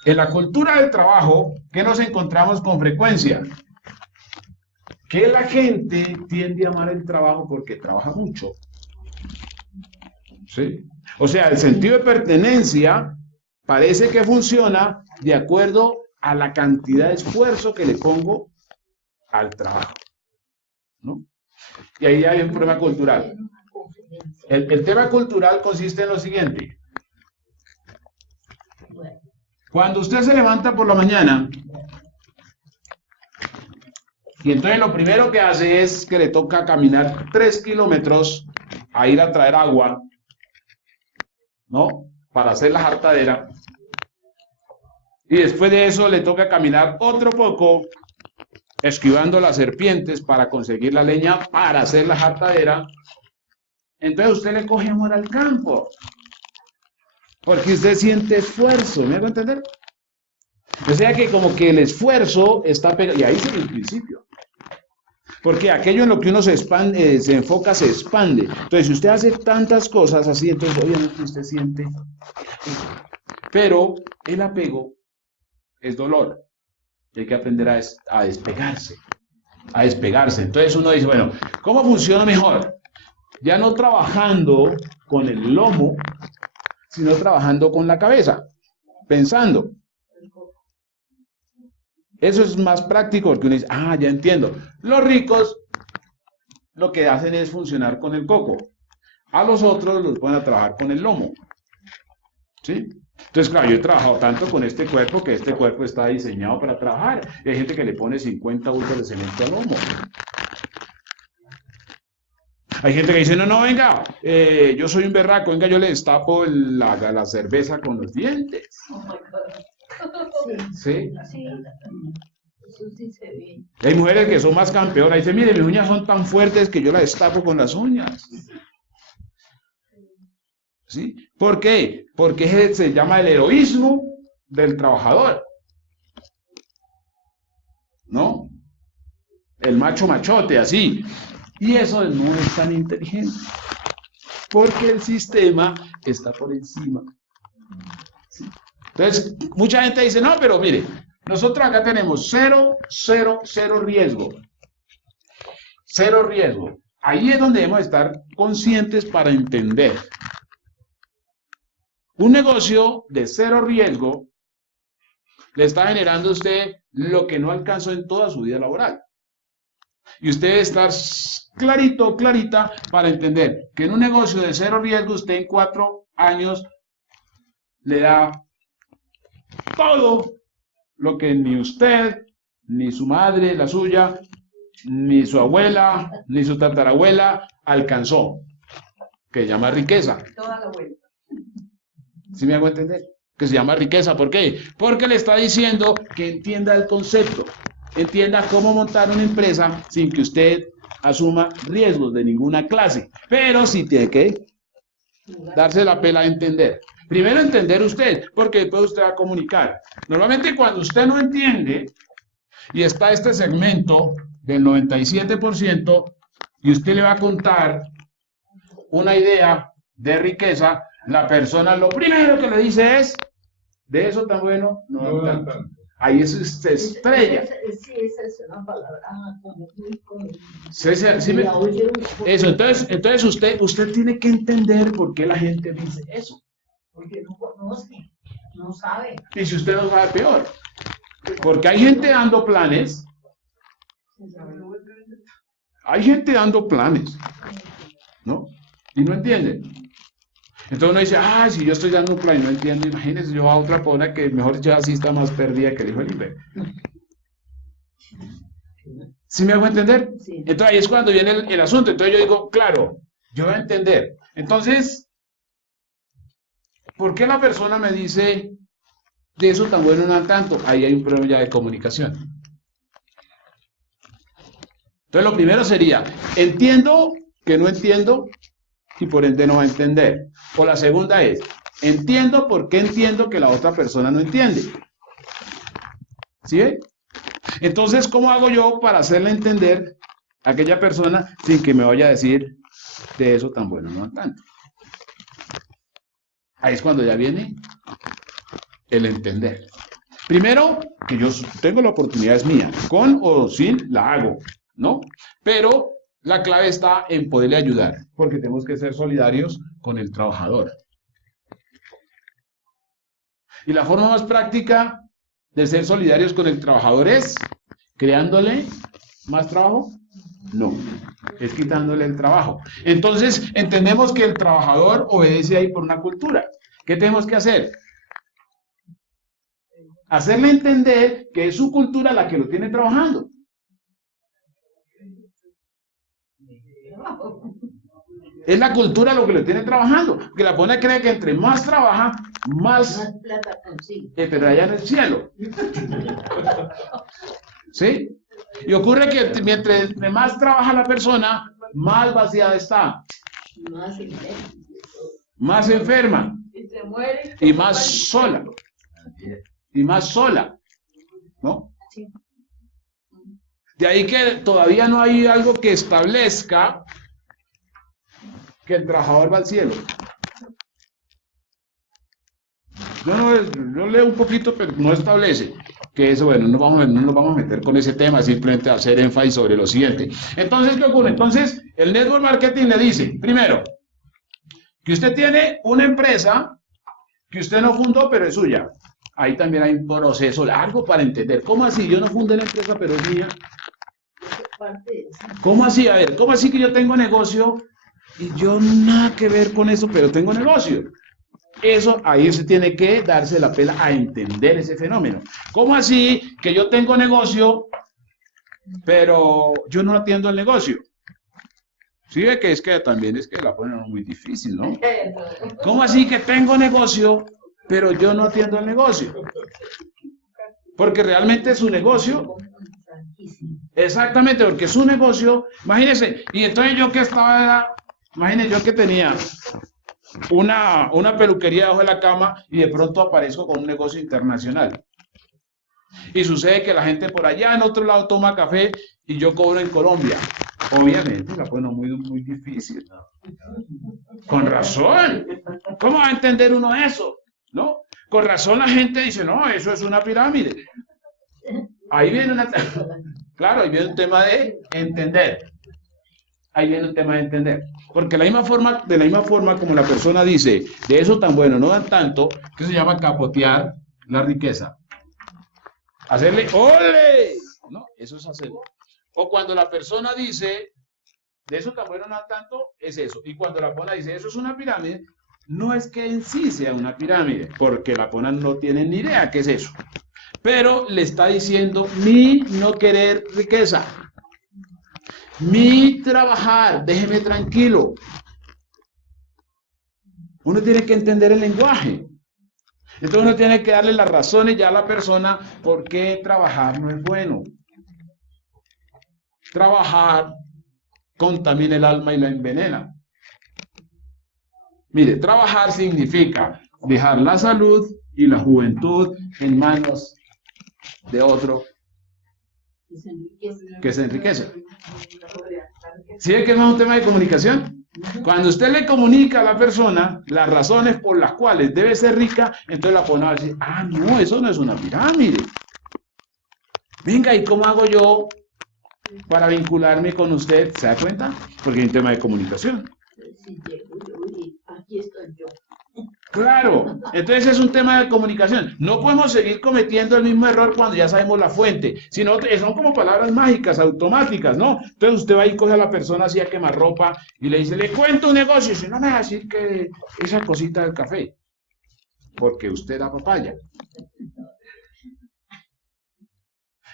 En la cultura del trabajo, ¿qué nos encontramos con frecuencia? Que la gente tiende a amar el trabajo porque trabaja mucho. ¿Sí? O sea, el sentido de pertenencia parece que funciona de acuerdo a la cantidad de esfuerzo que le pongo al trabajo, ¿no? Y ahí hay un problema cultural. El tema cultural consiste en lo siguiente. Cuando usted se levanta por la mañana, y entonces lo primero que hace es que le toca caminar 3 kilómetros a ir a traer agua, ¿no? Para hacer la jartadera. Y después de eso le toca caminar otro poco, esquivando las serpientes para conseguir la leña para hacer la jartadera. Entonces usted le coge amor al campo. Porque usted siente esfuerzo, ¿me hago entender? O sea que como que el esfuerzo está pegado, y ahí es el principio. Porque aquello en lo que uno se enfoca, se expande. Entonces, si usted hace tantas cosas así, entonces obviamente usted siente. Pero el apego es dolor. Y hay que aprender a despegarse. A despegarse. Entonces uno dice, bueno, ¿cómo funciona mejor? Ya no trabajando con el lomo, sino trabajando con la cabeza, pensando. Eso es más práctico porque uno dice, ya entiendo. Los ricos lo que hacen es funcionar con el coco. A los otros los ponen a trabajar con el lomo. ¿Sí? Entonces, claro, yo he trabajado tanto con este cuerpo que este cuerpo está diseñado para trabajar. Y hay gente que le pone 50 bultos de cemento al lomo. Hay gente que dice, no, no, venga, yo soy un berraco, venga, yo le destapo la cerveza con los dientes. Oh my God. ¿Sí? Sí, eso sí se ve. Hay mujeres que son más campeonas, dicen, mire, mis uñas son tan fuertes que yo las destapo con las uñas. ¿Sí? ¿Por qué? Porque se llama el heroísmo del trabajador. ¿No? El macho machote, así. Y eso no es tan inteligente. Porque el sistema está por encima. ¿Sí? Entonces, mucha gente dice, no, pero mire, nosotros acá tenemos cero riesgo. Cero riesgo. Ahí es donde debemos estar conscientes para entender. Un negocio de cero riesgo le está generando a usted lo que no alcanzó en toda su vida laboral. Y usted debe estar clarito, clarita para entender que en un negocio de cero riesgo usted en 4 años le da todo lo que ni usted, ni su madre, la suya, ni su abuela, ni su tatarabuela alcanzó, que se llama riqueza. Toda la vuelta. ¿Sí me hago entender? Que se llama riqueza. ¿Por qué? Porque le está diciendo que entienda el concepto, entienda cómo montar una empresa sin que usted asuma riesgos de ninguna clase. Pero sí tiene que darse la pela a entender. Primero entender usted, porque después usted va a comunicar. Normalmente cuando usted no entiende, y está este segmento del 97%, y usted le va a contar una idea de riqueza, la persona lo primero que le dice es, de eso tan bueno, no dan tanto. Ahí se estrella. Sí, esa es una palabra como muy común. Eso, entonces usted tiene que entender por qué la gente dice eso. Porque no conoce, no sabe. Y si usted no sabe, peor. Porque hay gente dando planes. Hay gente dando planes, ¿no? Y no entienden. Entonces uno dice, si yo estoy dando un plan y no entiendo, imagínense yo a otra persona que mejor ya sí está más perdida que el hijo del Iber. ¿Sí me hago entender? Sí. Entonces ahí es cuando viene el asunto. Entonces yo digo, claro, yo voy a entender. Entonces, ¿por qué la persona me dice, de eso tan bueno no dan tanto? Ahí hay un problema ya de comunicación. Entonces lo primero sería, entiendo que no entiendo y por ende no va a entender. O la segunda es, entiendo porque entiendo que la otra persona no entiende. ¿Sí ve? Entonces, ¿cómo hago yo para hacerle entender a aquella persona sin que me vaya a decir de eso tan bueno no dan tanto? Ahí es cuando ya viene el entender. Primero, que yo tengo la oportunidad, es mía. Con o sin, la hago, ¿no? Pero la clave está en poderle ayudar, porque tenemos que ser solidarios con el trabajador. Y la forma más práctica de ser solidarios con el trabajador es creándole más trabajo. No, es quitándole el trabajo. Entonces, entendemos que el trabajador obedece ahí por una cultura. ¿Qué tenemos que hacer? Hacerle entender que es su cultura la que lo tiene trabajando. Es la cultura lo que lo tiene trabajando. Porque la persona cree que entre más trabaja, más plata consigue. pero allá en el cielo. ¿Sí? Y ocurre que mientras más trabaja la persona, más vaciada está. Más enferma. Más enferma. Y se muere. Y más sola. Y más sola. ¿No? Sí. De ahí que todavía no hay algo que establezca que el trabajador va al cielo. Yo leo un poquito, pero no establece que eso, bueno, no nos vamos a meter con ese tema, simplemente hacer énfasis sobre lo siguiente. Entonces, ¿qué ocurre? Entonces, el network marketing le dice, primero, que usted tiene una empresa que usted no fundó, pero es suya. Ahí también hay un proceso largo para entender. ¿Cómo así? Yo no fundé la empresa, pero es mía. ¿Cómo así? A ver, ¿cómo así que yo tengo negocio y yo nada que ver con eso, pero tengo negocio? Eso, ahí se tiene que darse la pela a entender ese fenómeno. ¿Cómo así que yo tengo negocio, pero yo no atiendo el negocio? Sí, ve que es que también es que la ponen muy difícil, ¿no? ¿Cómo así que tengo negocio, pero yo no atiendo el negocio? Porque realmente su negocio, exactamente, porque su negocio, imagínense, y entonces yo que estaba, imagínense yo que tenía una peluquería debajo de la cama y de pronto aparezco con un negocio internacional. Y sucede que la gente por allá en otro lado toma café y yo cobro en Colombia. Obviamente, la pone muy difícil, ¿no? Con razón. ¿Cómo va a entender uno eso? ¿No? Con razón la gente dice, no, eso es una pirámide. Ahí viene claro, ahí viene un tema de entender. Ahí viene un tema de entender. Porque de la misma forma como la persona dice, de eso tan bueno no dan tanto, que se llama capotear la riqueza. Hacerle ¡ole! No, eso es hacerlo. O cuando la persona dice, de eso tan bueno no dan tanto, es eso. Y cuando la pona dice, eso es una pirámide, no es que en sí sea una pirámide, porque la pona no tiene ni idea qué es eso. Pero le está diciendo mi no querer riqueza. Mi trabajar, déjeme tranquilo. Uno tiene que entender el lenguaje. Entonces uno tiene que darle las razones ya a la persona por qué trabajar no es bueno. Trabajar contamina el alma y la envenena. Mire, trabajar significa dejar la salud y la juventud en manos de otro que se enriquece. ¿Sí es que no es un tema de comunicación? Cuando usted le comunica a la persona las razones por las cuales debe ser rica, entonces la pone a decir, ah, no, eso no es una pirámide. Venga, ¿y cómo hago yo para vincularme con usted? ¿Se da cuenta? Porque hay un tema de comunicación. Si llego yo y aquí estoy yo. Claro, entonces es un tema de comunicación. No podemos seguir cometiendo el mismo error cuando ya sabemos la fuente, sino son como palabras mágicas, automáticas, ¿no? Entonces usted va y coge a la persona así a quemarropa y le dice, le cuento un negocio, y si no me va a decir que esa cosita del café, porque usted da papaya.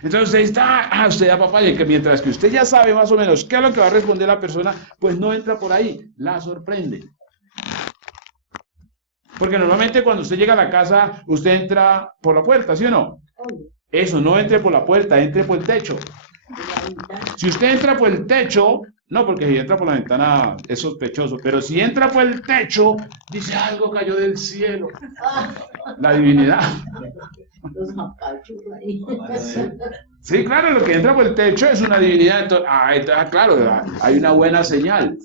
Entonces usted está, usted da papaya, que mientras que usted ya sabe más o menos qué es lo que va a responder la persona, pues no entra por ahí, la sorprende. Porque normalmente cuando usted llega a la casa, usted entra por la puerta, ¿sí o no? Eso, no entre por la puerta, entre por el techo. Si usted entra por el techo, no, porque si entra por la ventana es sospechoso, pero si entra por el techo, dice algo cayó del cielo. La divinidad. Los macachos ahí. Sí, claro, lo que entra por el techo es una divinidad. Entonces, claro, hay una buena señal.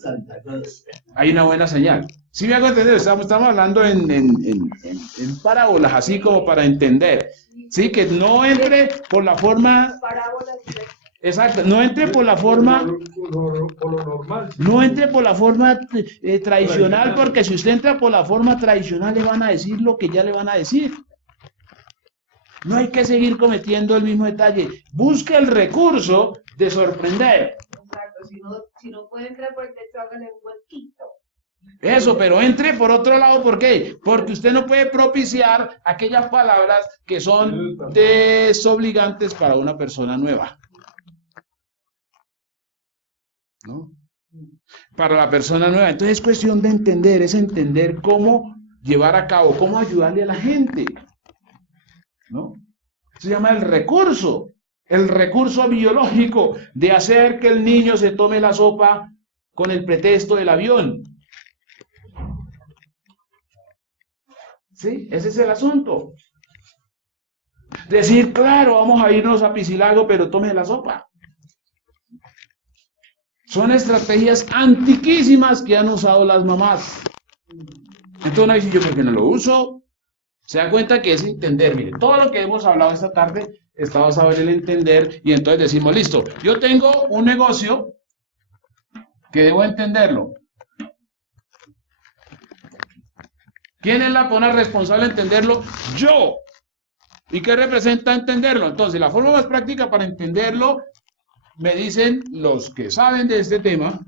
Hay una buena señal. Sí me hago entender, estamos hablando en parábolas, así como para entender. Sí, que no entre por la forma... Exacto, no entre por la forma... No entre por la forma tradicional, porque si usted entra por la forma tradicional le van a decir lo que ya le van a decir. No hay que seguir cometiendo el mismo detalle. Busque el recurso de sorprender. Exacto, si no puede entrar por el techo, háganle un huequito. Eso, pero entre por otro lado, ¿por qué? Porque usted no puede propiciar aquellas palabras que son desobligantes para una persona nueva. ¿No? Para la persona nueva. Entonces es cuestión de entender, es entender cómo llevar a cabo, cómo ayudarle a la gente. ¿No? Se llama el recurso biológico de hacer que el niño se tome la sopa con el pretexto del avión. ¿Sí? Ese es el asunto. Decir, claro, vamos a irnos a Piscilago, pero tome la sopa. Son estrategias antiquísimas que han usado las mamás. Entonces uno dice, ¿yo por qué no lo uso? Se da cuenta que es entender. Mire, todo lo que hemos hablado esta tarde está basado en el entender y entonces decimos, listo, yo tengo un negocio que debo entenderlo. ¿Quién es la persona responsable de entenderlo? Yo. ¿Y qué representa entenderlo? Entonces, la forma más práctica para entenderlo, me dicen los que saben de este tema,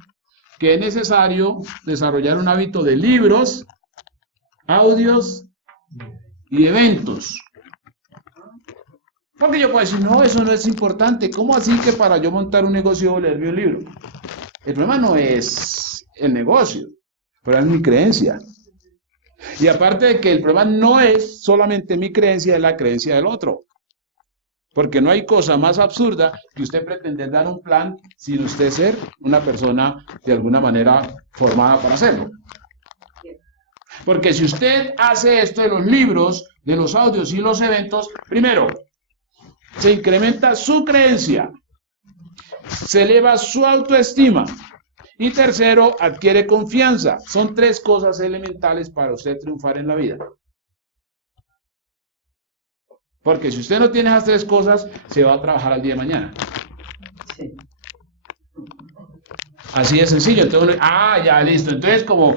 que es necesario desarrollar un hábito de libros, audios y eventos. Porque yo puedo decir, no, eso no es importante. ¿Cómo así que para yo montar un negocio debo leerme un libro? El problema no es el negocio, pero es mi creencia. Y aparte de que el problema no es solamente mi creencia, es la creencia del otro. Porque no hay cosa más absurda que usted pretender dar un plan sin usted ser una persona de alguna manera formada para hacerlo. Porque si usted hace esto de los libros, de los audios y los eventos, primero, se incrementa su creencia, se eleva su autoestima y tercero, adquiere confianza. Son 3 cosas elementales para usted triunfar en la vida. Porque si usted no tiene esas 3 cosas, se va a trabajar al día de mañana. Sí. Así de sencillo. Entonces, ya, listo. Entonces, como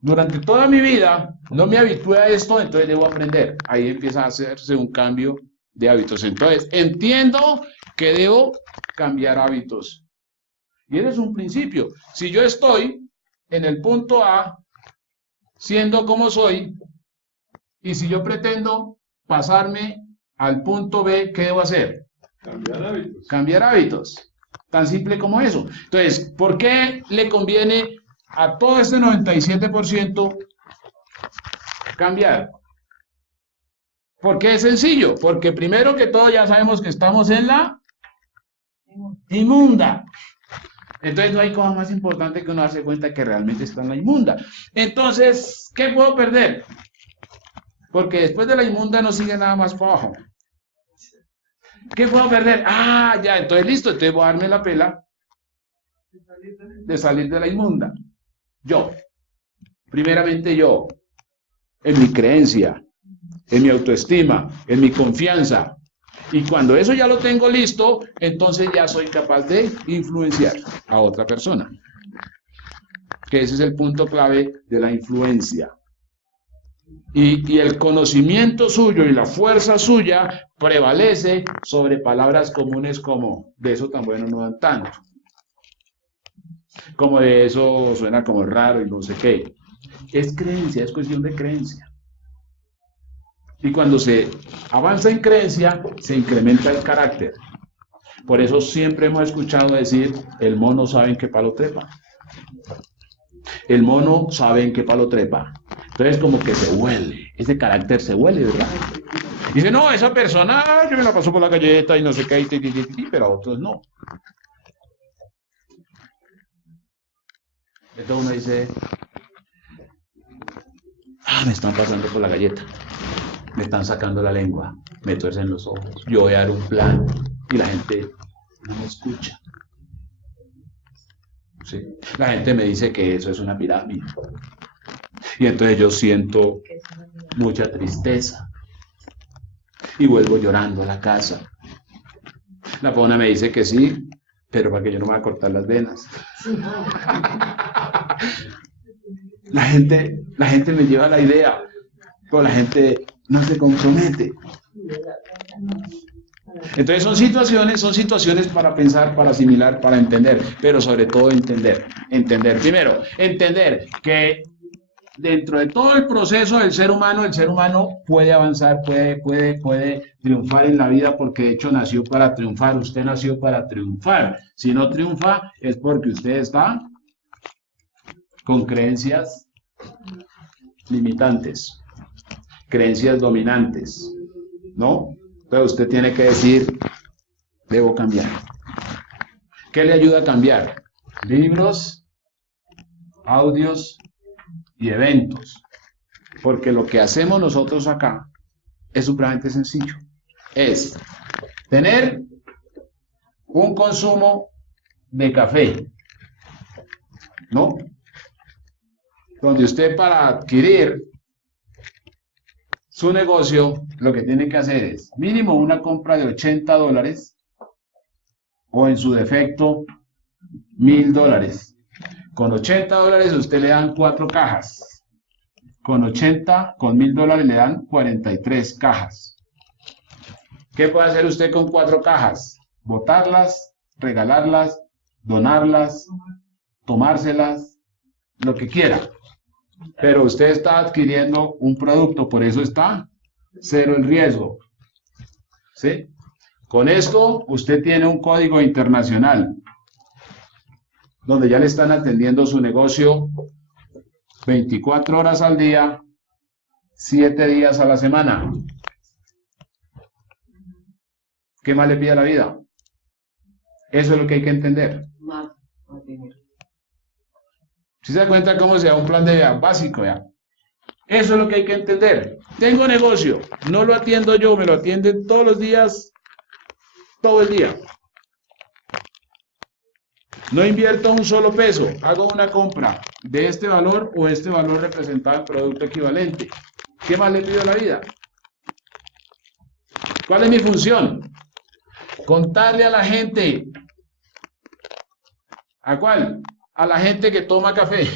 durante toda mi vida no me habitué a esto, entonces debo aprender. Ahí empieza a hacerse un cambio de hábitos. Entonces, entiendo que debo cambiar hábitos. Y ese es un principio. Si yo estoy en el punto A, siendo como soy, y si yo pretendo pasarme al punto B, ¿qué debo hacer? Cambiar hábitos. Cambiar hábitos. Tan simple como eso. Entonces, ¿por qué le conviene a todo este 97% cambiar? Porque es sencillo. Porque primero que todo ya sabemos que estamos en la inmunda. Entonces no hay cosa más importante que uno darse cuenta que realmente está en la inmunda. Entonces, ¿qué puedo perder? Porque después de la inmunda no sigue nada más para abajo. ¿Qué puedo perder? Ya, entonces listo, entonces voy a darme la pela de salir de la inmunda. Yo, primeramente yo, en mi creencia, en mi autoestima, en mi confianza. Y cuando eso ya lo tengo listo, entonces ya soy capaz de influenciar a otra persona. Que ese es el punto clave de la influencia. Y el conocimiento suyo y la fuerza suya prevalece sobre palabras comunes como de eso tan bueno no dan tanto. Como de eso suena como raro y no sé qué. Es creencia, es cuestión de creencia. Y cuando se avanza en creencia, se incrementa el carácter. Por eso siempre hemos escuchado decir, el mono sabe en qué palo trepa. El mono sabe en qué palo trepa. Entonces como que se huele, ese carácter se huele, ¿verdad? Dice, no, esa persona, yo me la paso por la galleta y no sé qué, pero a otros no. Entonces uno dice, me están pasando por la galleta, me están sacando la lengua, me tuercen los ojos, yo voy a dar un plan y la gente no me escucha. ¿Sí? La gente me dice que eso es una pirámide. Y entonces yo siento mucha tristeza. Y vuelvo llorando a la casa. La pona me dice que sí, pero para que yo no me voy a cortar las venas. La gente me lleva la idea, pero la gente no se compromete. Entonces son situaciones para pensar, para asimilar, para entender, pero sobre todo entender. Primero, entender que dentro de todo el proceso del ser humano puede avanzar, puede triunfar en la vida porque de hecho nació para triunfar, usted nació para triunfar. Si no triunfa es porque usted está con creencias limitantes, creencias dominantes, ¿no? Entonces usted tiene que decir, debo cambiar. ¿Qué le ayuda a cambiar? Libros, audios y eventos. Porque lo que hacemos nosotros acá es supremamente sencillo. Es tener un consumo de café, ¿no? Donde usted para adquirir su negocio, lo que tiene que hacer es mínimo una compra de $80 o en su defecto $1,000. Con $80 usted le dan 4 cajas. Con $1,000 le dan 43 cajas. ¿Qué puede hacer usted con 4 cajas? Botarlas, regalarlas, donarlas, tomárselas, lo que quiera. Pero usted está adquiriendo un producto, por eso está cero el riesgo. ¿Sí? Con esto usted tiene un código internacional. donde ya le están atendiendo su negocio 24 horas al día, 7 días a la semana. ¿Qué más le pide a la vida? Eso es lo que hay que entender. ¿Sí se da cuenta cómo se da un plan de vida básico ya? Eso es lo que hay que entender. Tengo negocio, no lo atiendo yo, me lo atienden todos los días, todo el día. No invierto un solo peso, hago una compra de este valor o este valor representado en producto equivalente. ¿Qué más le pido a la vida? ¿Cuál es mi función? Contarle a la gente. ¿A cuál? A la gente que toma café.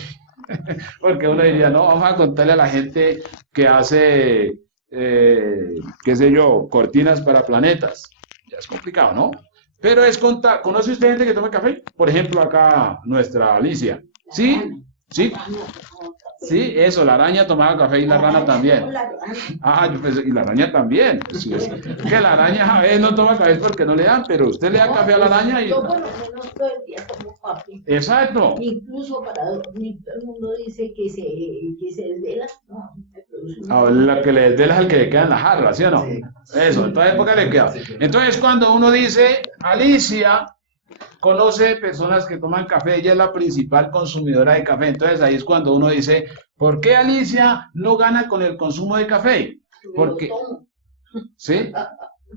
Porque uno diría, no, vamos a contarle a la gente que hace, qué sé yo, cortinas para planetas. Ya es complicado, ¿no? Pero es contar. ¿Conoce usted gente que toma café? Por ejemplo, acá nuestra Alicia. ¿Sí? ¿Sí? Sí, eso, la araña tomaba café y la rana también. Ah, yo pensé, y la araña también. Sí, es que la araña a veces no toma café porque no le dan, pero usted le da café a la araña y... Yo por lo menos todo el día tomo café. Exacto. Incluso para dormir, todo el mundo dice que se desvela. No, La que le desvela es el que le queda en la jarra, ¿sí o no? Sí. Eso, en toda época le queda. Entonces, cuando uno dice, Alicia conoce personas que toman café, ella es la principal consumidora de café. Entonces, ahí es cuando uno dice, ¿por qué Alicia no gana con el consumo de café? Porque, ¿sí?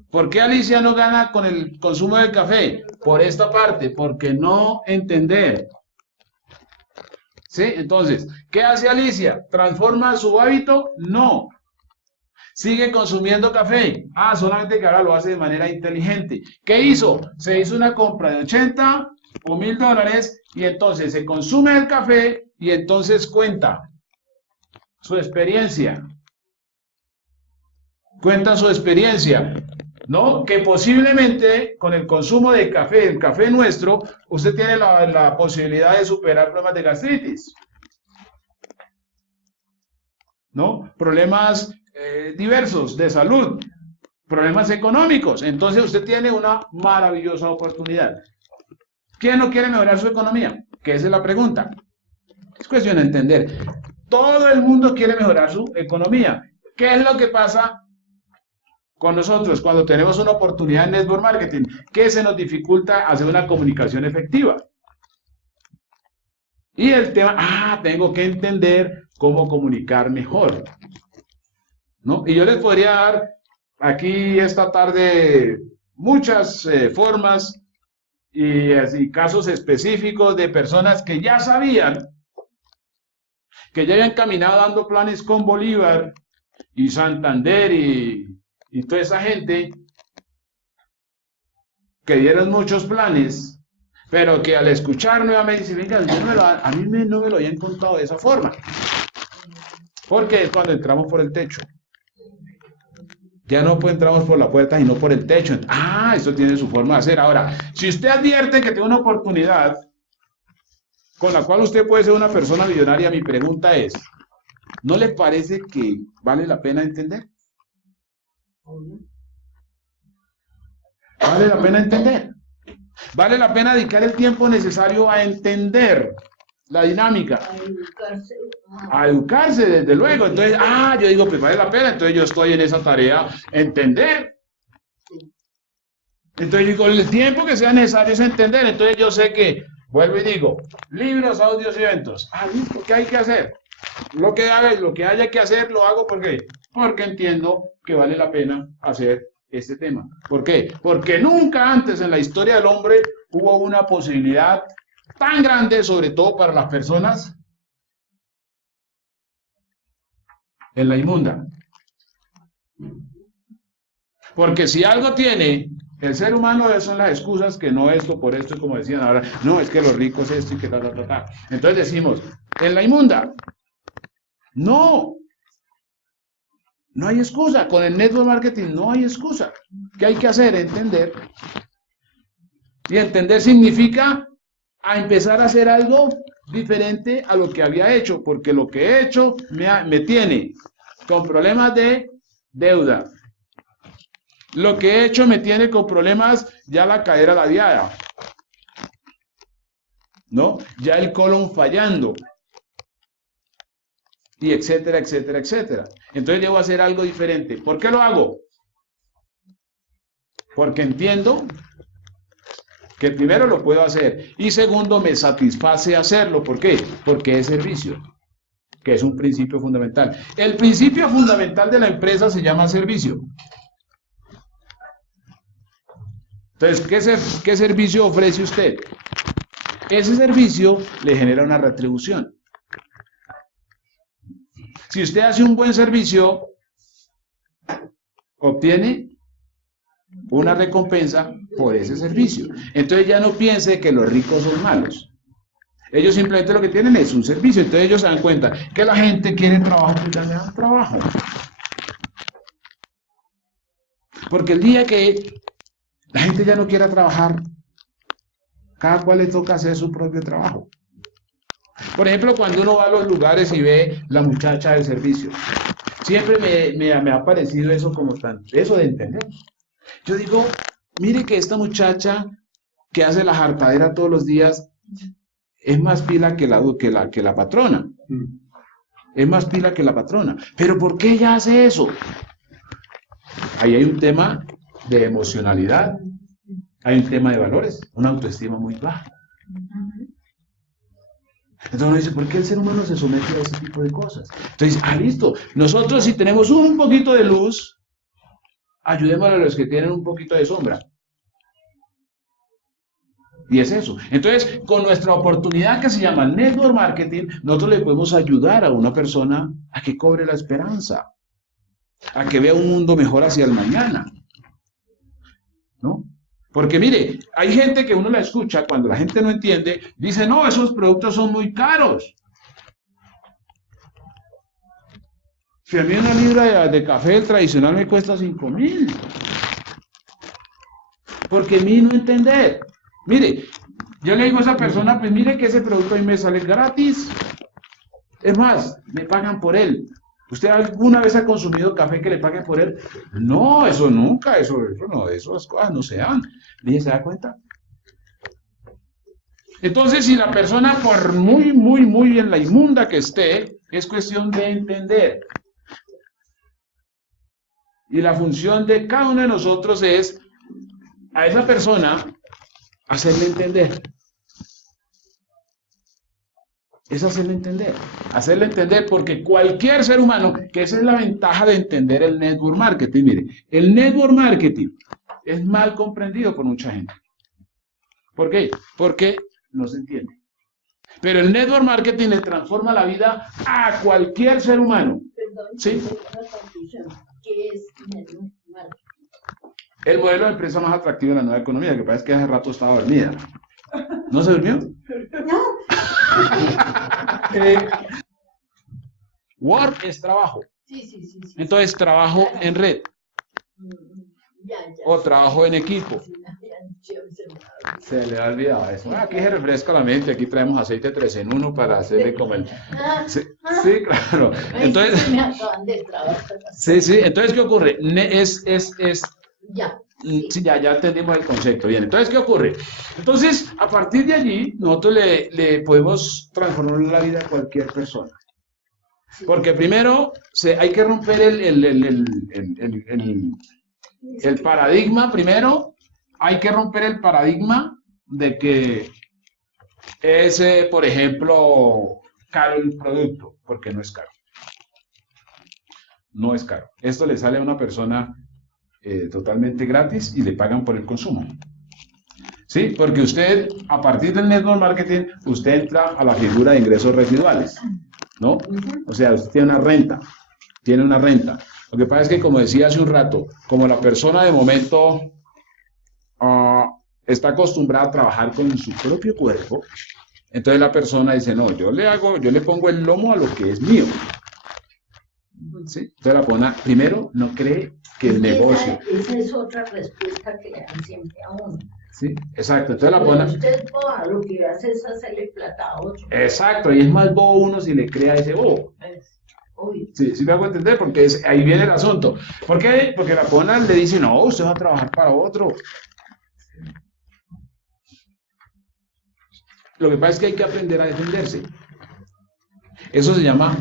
¿Por qué Alicia no gana con el consumo del café? Por esta parte, porque no entender. ¿Sí? Entonces, ¿qué hace Alicia? ¿Transforma su hábito? No. Sigue consumiendo café. Ah, solamente que ahora lo hace de manera inteligente. ¿Qué hizo? Se hizo una compra de 80 o $1000 y entonces se consume el café y entonces cuenta su experiencia. Cuenta su experiencia. ¿No? Que posiblemente con el consumo de café, el café nuestro, usted tiene la posibilidad de superar problemas de gastritis. ¿No? Problemas diversos de salud, problemas económicos. Entonces usted tiene una maravillosa oportunidad. ¿Quién no quiere mejorar su economía? Que esa es la pregunta. Es cuestión de entender. Todo el mundo quiere mejorar su economía. ¿Qué es lo que pasa con nosotros cuando tenemos una oportunidad en network marketing? ¿Qué se nos dificulta hacer una comunicación efectiva? Y el tema, tengo que entender cómo comunicar mejor, ¿no? Y yo les podría dar aquí esta tarde muchas formas y así, casos específicos de personas que ya sabían, que ya habían caminado dando planes con Bolívar y Santander y toda esa gente, que dieron muchos planes, pero que al escuchar nuevamente dicen, venga, a mí no me lo habían contado de esa forma. Porque es cuando entramos por el techo. Ya no entramos por la puerta, sino por el techo. Eso tiene su forma de hacer. Ahora, si usted advierte que tiene una oportunidad con la cual usted puede ser una persona millonaria, mi pregunta es, ¿no le parece que vale la pena entender? Vale la pena entender. Vale la pena dedicar el tiempo necesario a entender la dinámica. A educarse, desde luego. Entonces, yo digo, pues vale la pena. Entonces yo estoy en esa tarea, entender. Entonces digo, el tiempo que sea necesario es entender. Entonces yo sé que, vuelvo y digo, libros, audios y eventos. Listo, ¿qué hay que hacer? Lo que haya que hacer, lo hago porque entiendo que vale la pena hacer este tema. ¿Por qué? Porque nunca antes en la historia del hombre hubo una posibilidad tan grande, sobre todo para las personas en la inmunda. Porque si algo tiene el ser humano, son las excusas, que no esto, por esto, y como decían ahora, no, es que los ricos esto y que tal. Entonces decimos, en la inmunda, no hay excusa. Con el network marketing no hay excusa. ¿Qué hay que hacer? Entender. Y entender significa a empezar a hacer algo diferente a lo que había hecho, porque lo que he hecho me tiene con problemas de deuda. Lo que he hecho me tiene con problemas ya la cadera ladeada. ¿no? Ya el colon fallando, y etcétera, etcétera, etcétera. Entonces debo hacer algo diferente. ¿Por qué lo hago? Porque entiendo que primero lo puedo hacer y segundo me satisface hacerlo. ¿Por qué? Porque es servicio, que es un principio fundamental. El principio fundamental de la empresa se llama servicio. Entonces, ¿qué servicio ofrece usted? Ese servicio le genera una retribución. Si usted hace un buen servicio, obtiene una recompensa por ese servicio. Entonces ya no piense que los ricos son malos. Ellos simplemente lo que tienen es un servicio. Entonces ellos se dan cuenta que la gente quiere trabajo, pues ya le dan trabajo. Porque el día que la gente ya no quiera trabajar, cada cual le toca hacer su propio trabajo. Por ejemplo, cuando uno va a los lugares y ve la muchacha del servicio, siempre me ha parecido eso como eso de entender. Yo digo, mire que esta muchacha que hace la jartadera todos los días es más pila que la patrona. Es más pila que la patrona. Pero ¿por qué ella hace eso? Ahí hay un tema de emocionalidad, hay un tema de valores, una autoestima muy baja. Entonces uno dice, ¿por qué el ser humano se somete a ese tipo de cosas? Entonces, listo, nosotros si tenemos un poquito de luz, ayudemos a los que tienen un poquito de sombra. Y es eso. Entonces, con nuestra oportunidad que se llama Network Marketing, nosotros le podemos ayudar a una persona a que cobre la esperanza, a que vea un mundo mejor hacia el mañana, ¿no? Porque mire, hay gente que uno la escucha, cuando la gente no entiende, dice, no, esos productos son muy caros. Si a mí una libra de café tradicional me cuesta 5.000. Porque a mí no entender. Mire, yo le digo a esa persona, pues mire que ese producto a mí me sale gratis. Es más, me pagan por él. ¿Usted alguna vez ha consumido café que le paguen por él? No, eso nunca, eso no, esas cosas no se dan. ¿Y se da cuenta? Entonces, si la persona, por muy en la inmunda que esté, es cuestión de entender. Y la función de cada uno de nosotros es a esa persona hacerle entender. Es hacerle entender. Hacerle entender porque cualquier ser humano, que esa es la ventaja de entender el network marketing. Mire, el network marketing es mal comprendido por mucha gente. ¿Por qué? Porque no se entiende. Pero el network marketing le transforma la vida a cualquier ser humano. Perdón, ¿Sí? una confusión. ¿Qué es network marketing? El modelo de empresa más atractivo de la nueva economía, que parece que hace rato estaba dormida. ¿No se durmió? No. Work es trabajo. Sí. Entonces, trabajo en red Ya. o trabajo en equipo. Se le ha olvidado eso. Aquí se refresca la mente, aquí traemos aceite 3 en 1 para hacerle comer. Sí, claro. Entonces, me acaban de trabajar. sí, entonces, ¿qué ocurre? Ya. Sí, ya entendimos el concepto. Bien, entonces, ¿qué ocurre? Entonces, a partir de allí, nosotros le podemos transformar la vida a cualquier persona. Porque primero hay que romper el paradigma, primero hay que romper el paradigma de que es, por ejemplo, caro el producto, porque no es caro. No es caro. Esto le sale a una persona totalmente gratis y le pagan por el consumo. ¿Sí? Porque usted, a partir del network marketing, usted entra a la figura de ingresos residuales, ¿no? O sea, usted tiene una renta. Lo que pasa es que, como decía hace un rato, como la persona de momento está acostumbrada a trabajar con su propio cuerpo, entonces la persona dice, no, yo le pongo el lomo a lo que es mío. ¿Sí? Entonces la persona, primero, no cree que el negocio... Esa es otra respuesta que le dan siempre a uno. Sí, exacto. Entonces la persona... Usted lo que hace es hacerle plata a otro. Exacto, y es más bobo uno si le crea ese bobo. Sí, me hago entender, porque ahí viene el asunto. ¿Por qué? Porque la persona le dice, no, usted va a trabajar para otro. Lo que pasa es que hay que aprender a defenderse. Eso se llama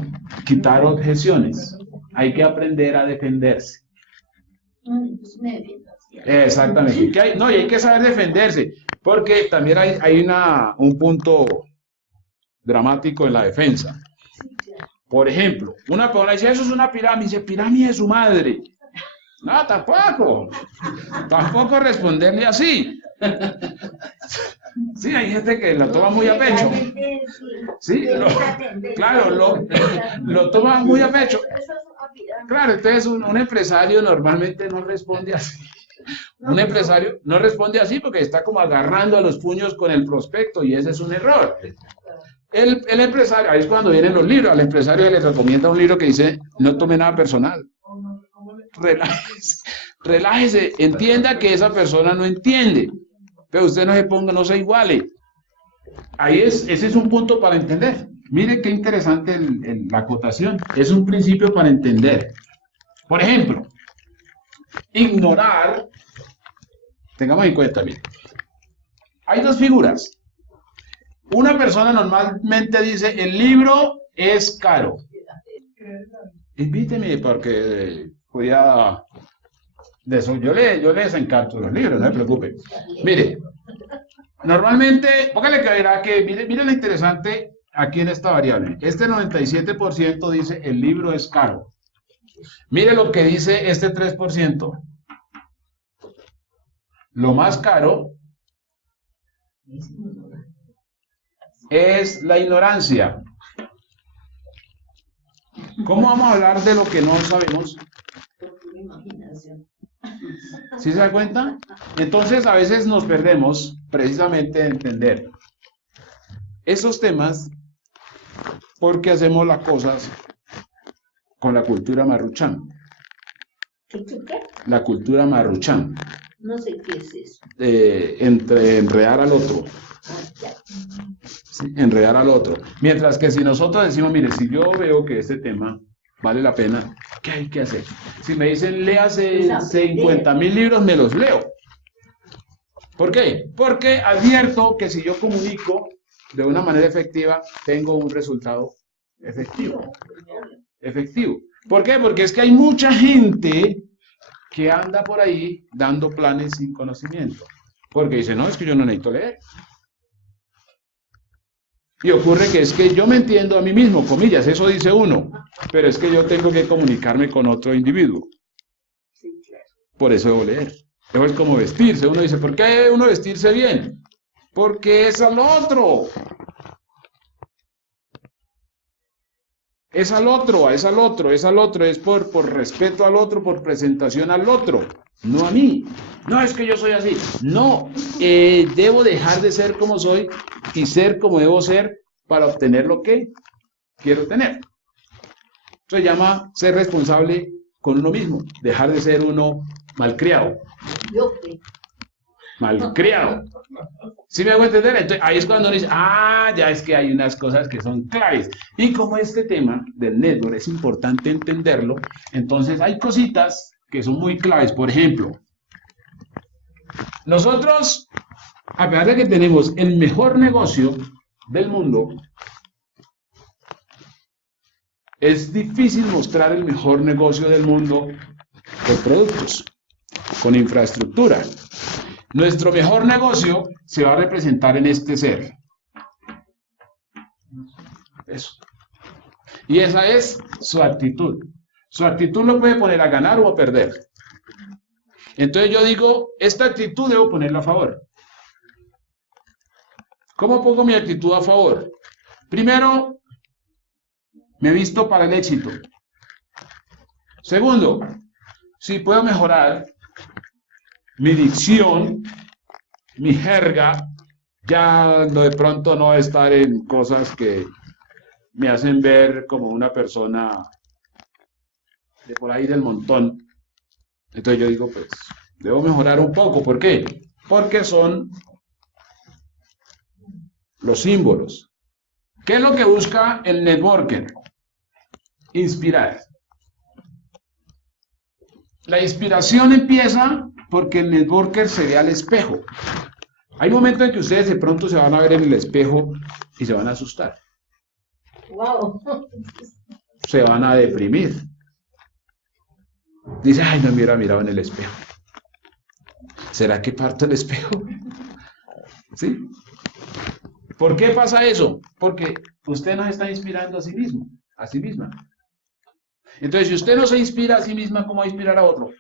quitar objeciones. Hay que aprender a defenderse. Pues me defiendo así. Exactamente. Y hay que saber defenderse, porque también hay un punto dramático en la defensa. Por ejemplo, una persona dice, eso es una pirámide, dice, pirámide de su madre. No, tampoco. Tampoco responderle así. Sí, hay gente que lo toma muy a pecho. Sí, claro, lo toma muy a pecho. Claro, entonces un empresario normalmente no responde así. Un empresario no responde así porque está como agarrando a los puños con el prospecto y ese es un error. El empresario, ahí es cuando vienen los libros, al empresario se le recomienda un libro que dice, no tome nada personal. Relájese, relájese, entienda que esa persona no entiende, pero usted no se ponga, no se iguale. Ese es un punto para entender. Mire qué interesante la acotación. Es un principio para entender. Por ejemplo, ignorar, tengamos en cuenta, mire, hay dos figuras. Una persona normalmente dice, el libro es caro. Invíteme porque voy a... yo les encanto los libros, no se preocupe. Mire, normalmente, póngale que verá que, mire lo interesante aquí en esta variable. Este 97% dice, el libro es caro. Mire lo que dice este 3%. Lo más caro es la ignorancia. ¿Cómo vamos a hablar de lo que no sabemos? ¿Sí se da cuenta? Entonces a veces nos perdemos precisamente de entender esos temas porque hacemos las cosas con la cultura marruchán. ¿Qué? La cultura marruchán. No sé qué es eso. Enredar al otro. Sí, enredar al otro. Mientras que si nosotros decimos, mire, si yo veo que este tema vale la pena, ¿qué hay que hacer? Si me dicen, léase 50.000 libros, me los leo. ¿Por qué? Porque advierto que si yo comunico de una manera efectiva, tengo un resultado efectivo. Efectivo. ¿Por qué? Porque es que hay mucha gente que anda por ahí dando planes sin conocimiento. Porque dice, no, es que yo no necesito leer. Y ocurre que es que yo me entiendo a mí mismo, comillas, eso dice uno, pero es que yo tengo que comunicarme con otro individuo. Por eso debo leer. Eso es como vestirse. Uno dice, ¿por qué debe uno vestirse bien? Porque es al otro. Es al otro, es al otro, es al otro, es por respeto al otro, por presentación al otro, no a mí. No, es que yo soy así. No, debo dejar de ser como soy y ser como debo ser para obtener lo que quiero tener. Eso se llama ser responsable con uno mismo, dejar de ser uno malcriado. Malcriado. ¿Sí me hago entender? Entonces, ahí es cuando uno dice, ya es que hay unas cosas que son claves. Y como este tema del network es importante entenderlo, entonces hay cositas que son muy claves. Por ejemplo, nosotros, a pesar de que tenemos el mejor negocio del mundo, es difícil mostrar el mejor negocio del mundo con productos, con infraestructura. Nuestro mejor negocio se va a representar en este ser. Eso. Y esa es su actitud. Su actitud lo puede poner a ganar o a perder. Entonces yo digo, esta actitud debo ponerla a favor. ¿Cómo pongo mi actitud a favor? Primero, me visto para el éxito. Segundo, si puedo mejorar mi dicción, mi jerga, ya de pronto no estar en cosas que me hacen ver como una persona de por ahí del montón. Entonces yo digo, pues, debo mejorar un poco. ¿Por qué? Porque son los símbolos. ¿Qué es lo que busca el networker? Inspirar. La inspiración empieza porque el networker se ve al espejo. Hay momentos en que ustedes de pronto se van a ver en el espejo y se van a asustar, Wow. se van a deprimir. Dice, ay, no me hubiera mirado en el espejo. ¿Será que parto el espejo? ¿Sí? ¿Por qué pasa eso? Porque usted no se está inspirando a sí mismo, a sí misma. Entonces, si usted no se inspira a sí misma, ¿cómo va a inspirar a otro?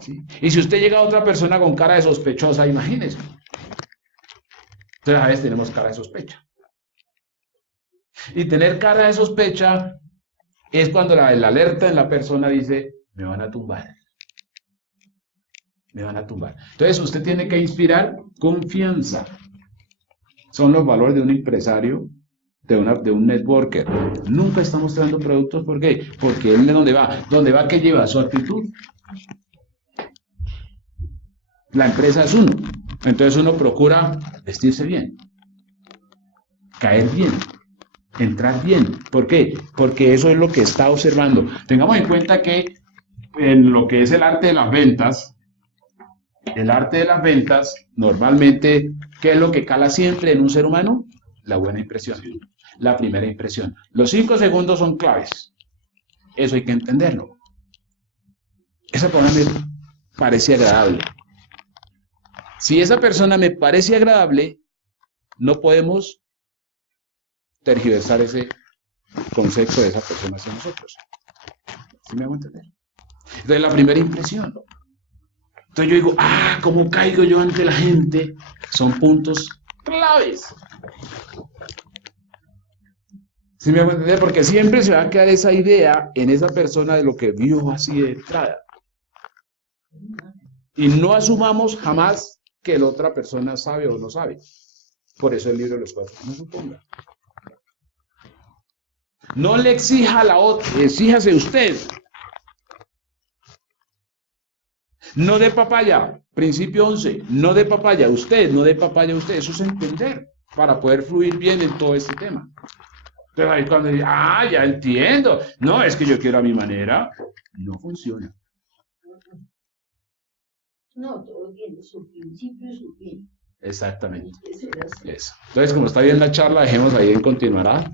¿Sí? Y si usted llega a otra persona con cara de sospechosa, imagínese. Entonces, a veces tenemos cara de sospecha. Y tener cara de sospecha es cuando la alerta en la persona dice, me van a tumbar. Me van a tumbar. Entonces, usted tiene que inspirar confianza. Son los valores de un empresario, de un networker. Nunca está mostrando productos, ¿por qué? Porque él de dónde va. ¿Dónde va? ¿Qué lleva? Su actitud. La empresa es uno. Entonces uno procura vestirse bien, caer bien, entrar bien. ¿Por qué? Porque eso es lo que está observando. Tengamos en cuenta que en lo que es el arte de las ventas, normalmente, ¿qué es lo que cala siempre en un ser humano? La buena impresión, la primera impresión. Los 5 segundos son claves. Eso hay que entenderlo. Esa persona me parece agradable. Si esa persona me parece agradable, no podemos tergiversar ese concepto de esa persona hacia nosotros. ¿Sí me hago entender? Entonces, la primera impresión. Entonces yo digo, ¿cómo caigo yo ante la gente? Son puntos claves. ¿Sí me hago entender? Porque siempre se va a quedar esa idea en esa persona de lo que vio así de entrada. Y no asumamos jamás que la otra persona sabe o no sabe. Por eso el libro de los 4. No suponga. No le exija a la otra, exíjase usted. No de papaya, principio 11, no de papaya usted, no de papaya usted. Eso es entender para poder fluir bien en todo este tema. Entonces ahí cuando dice, ya entiendo. No, es que yo quiero a mi manera. No funciona. No, todo tiene su principio y su fin. Exactamente. Eso era así. Eso. Entonces, como está bien la charla, dejemos ahí en continuará.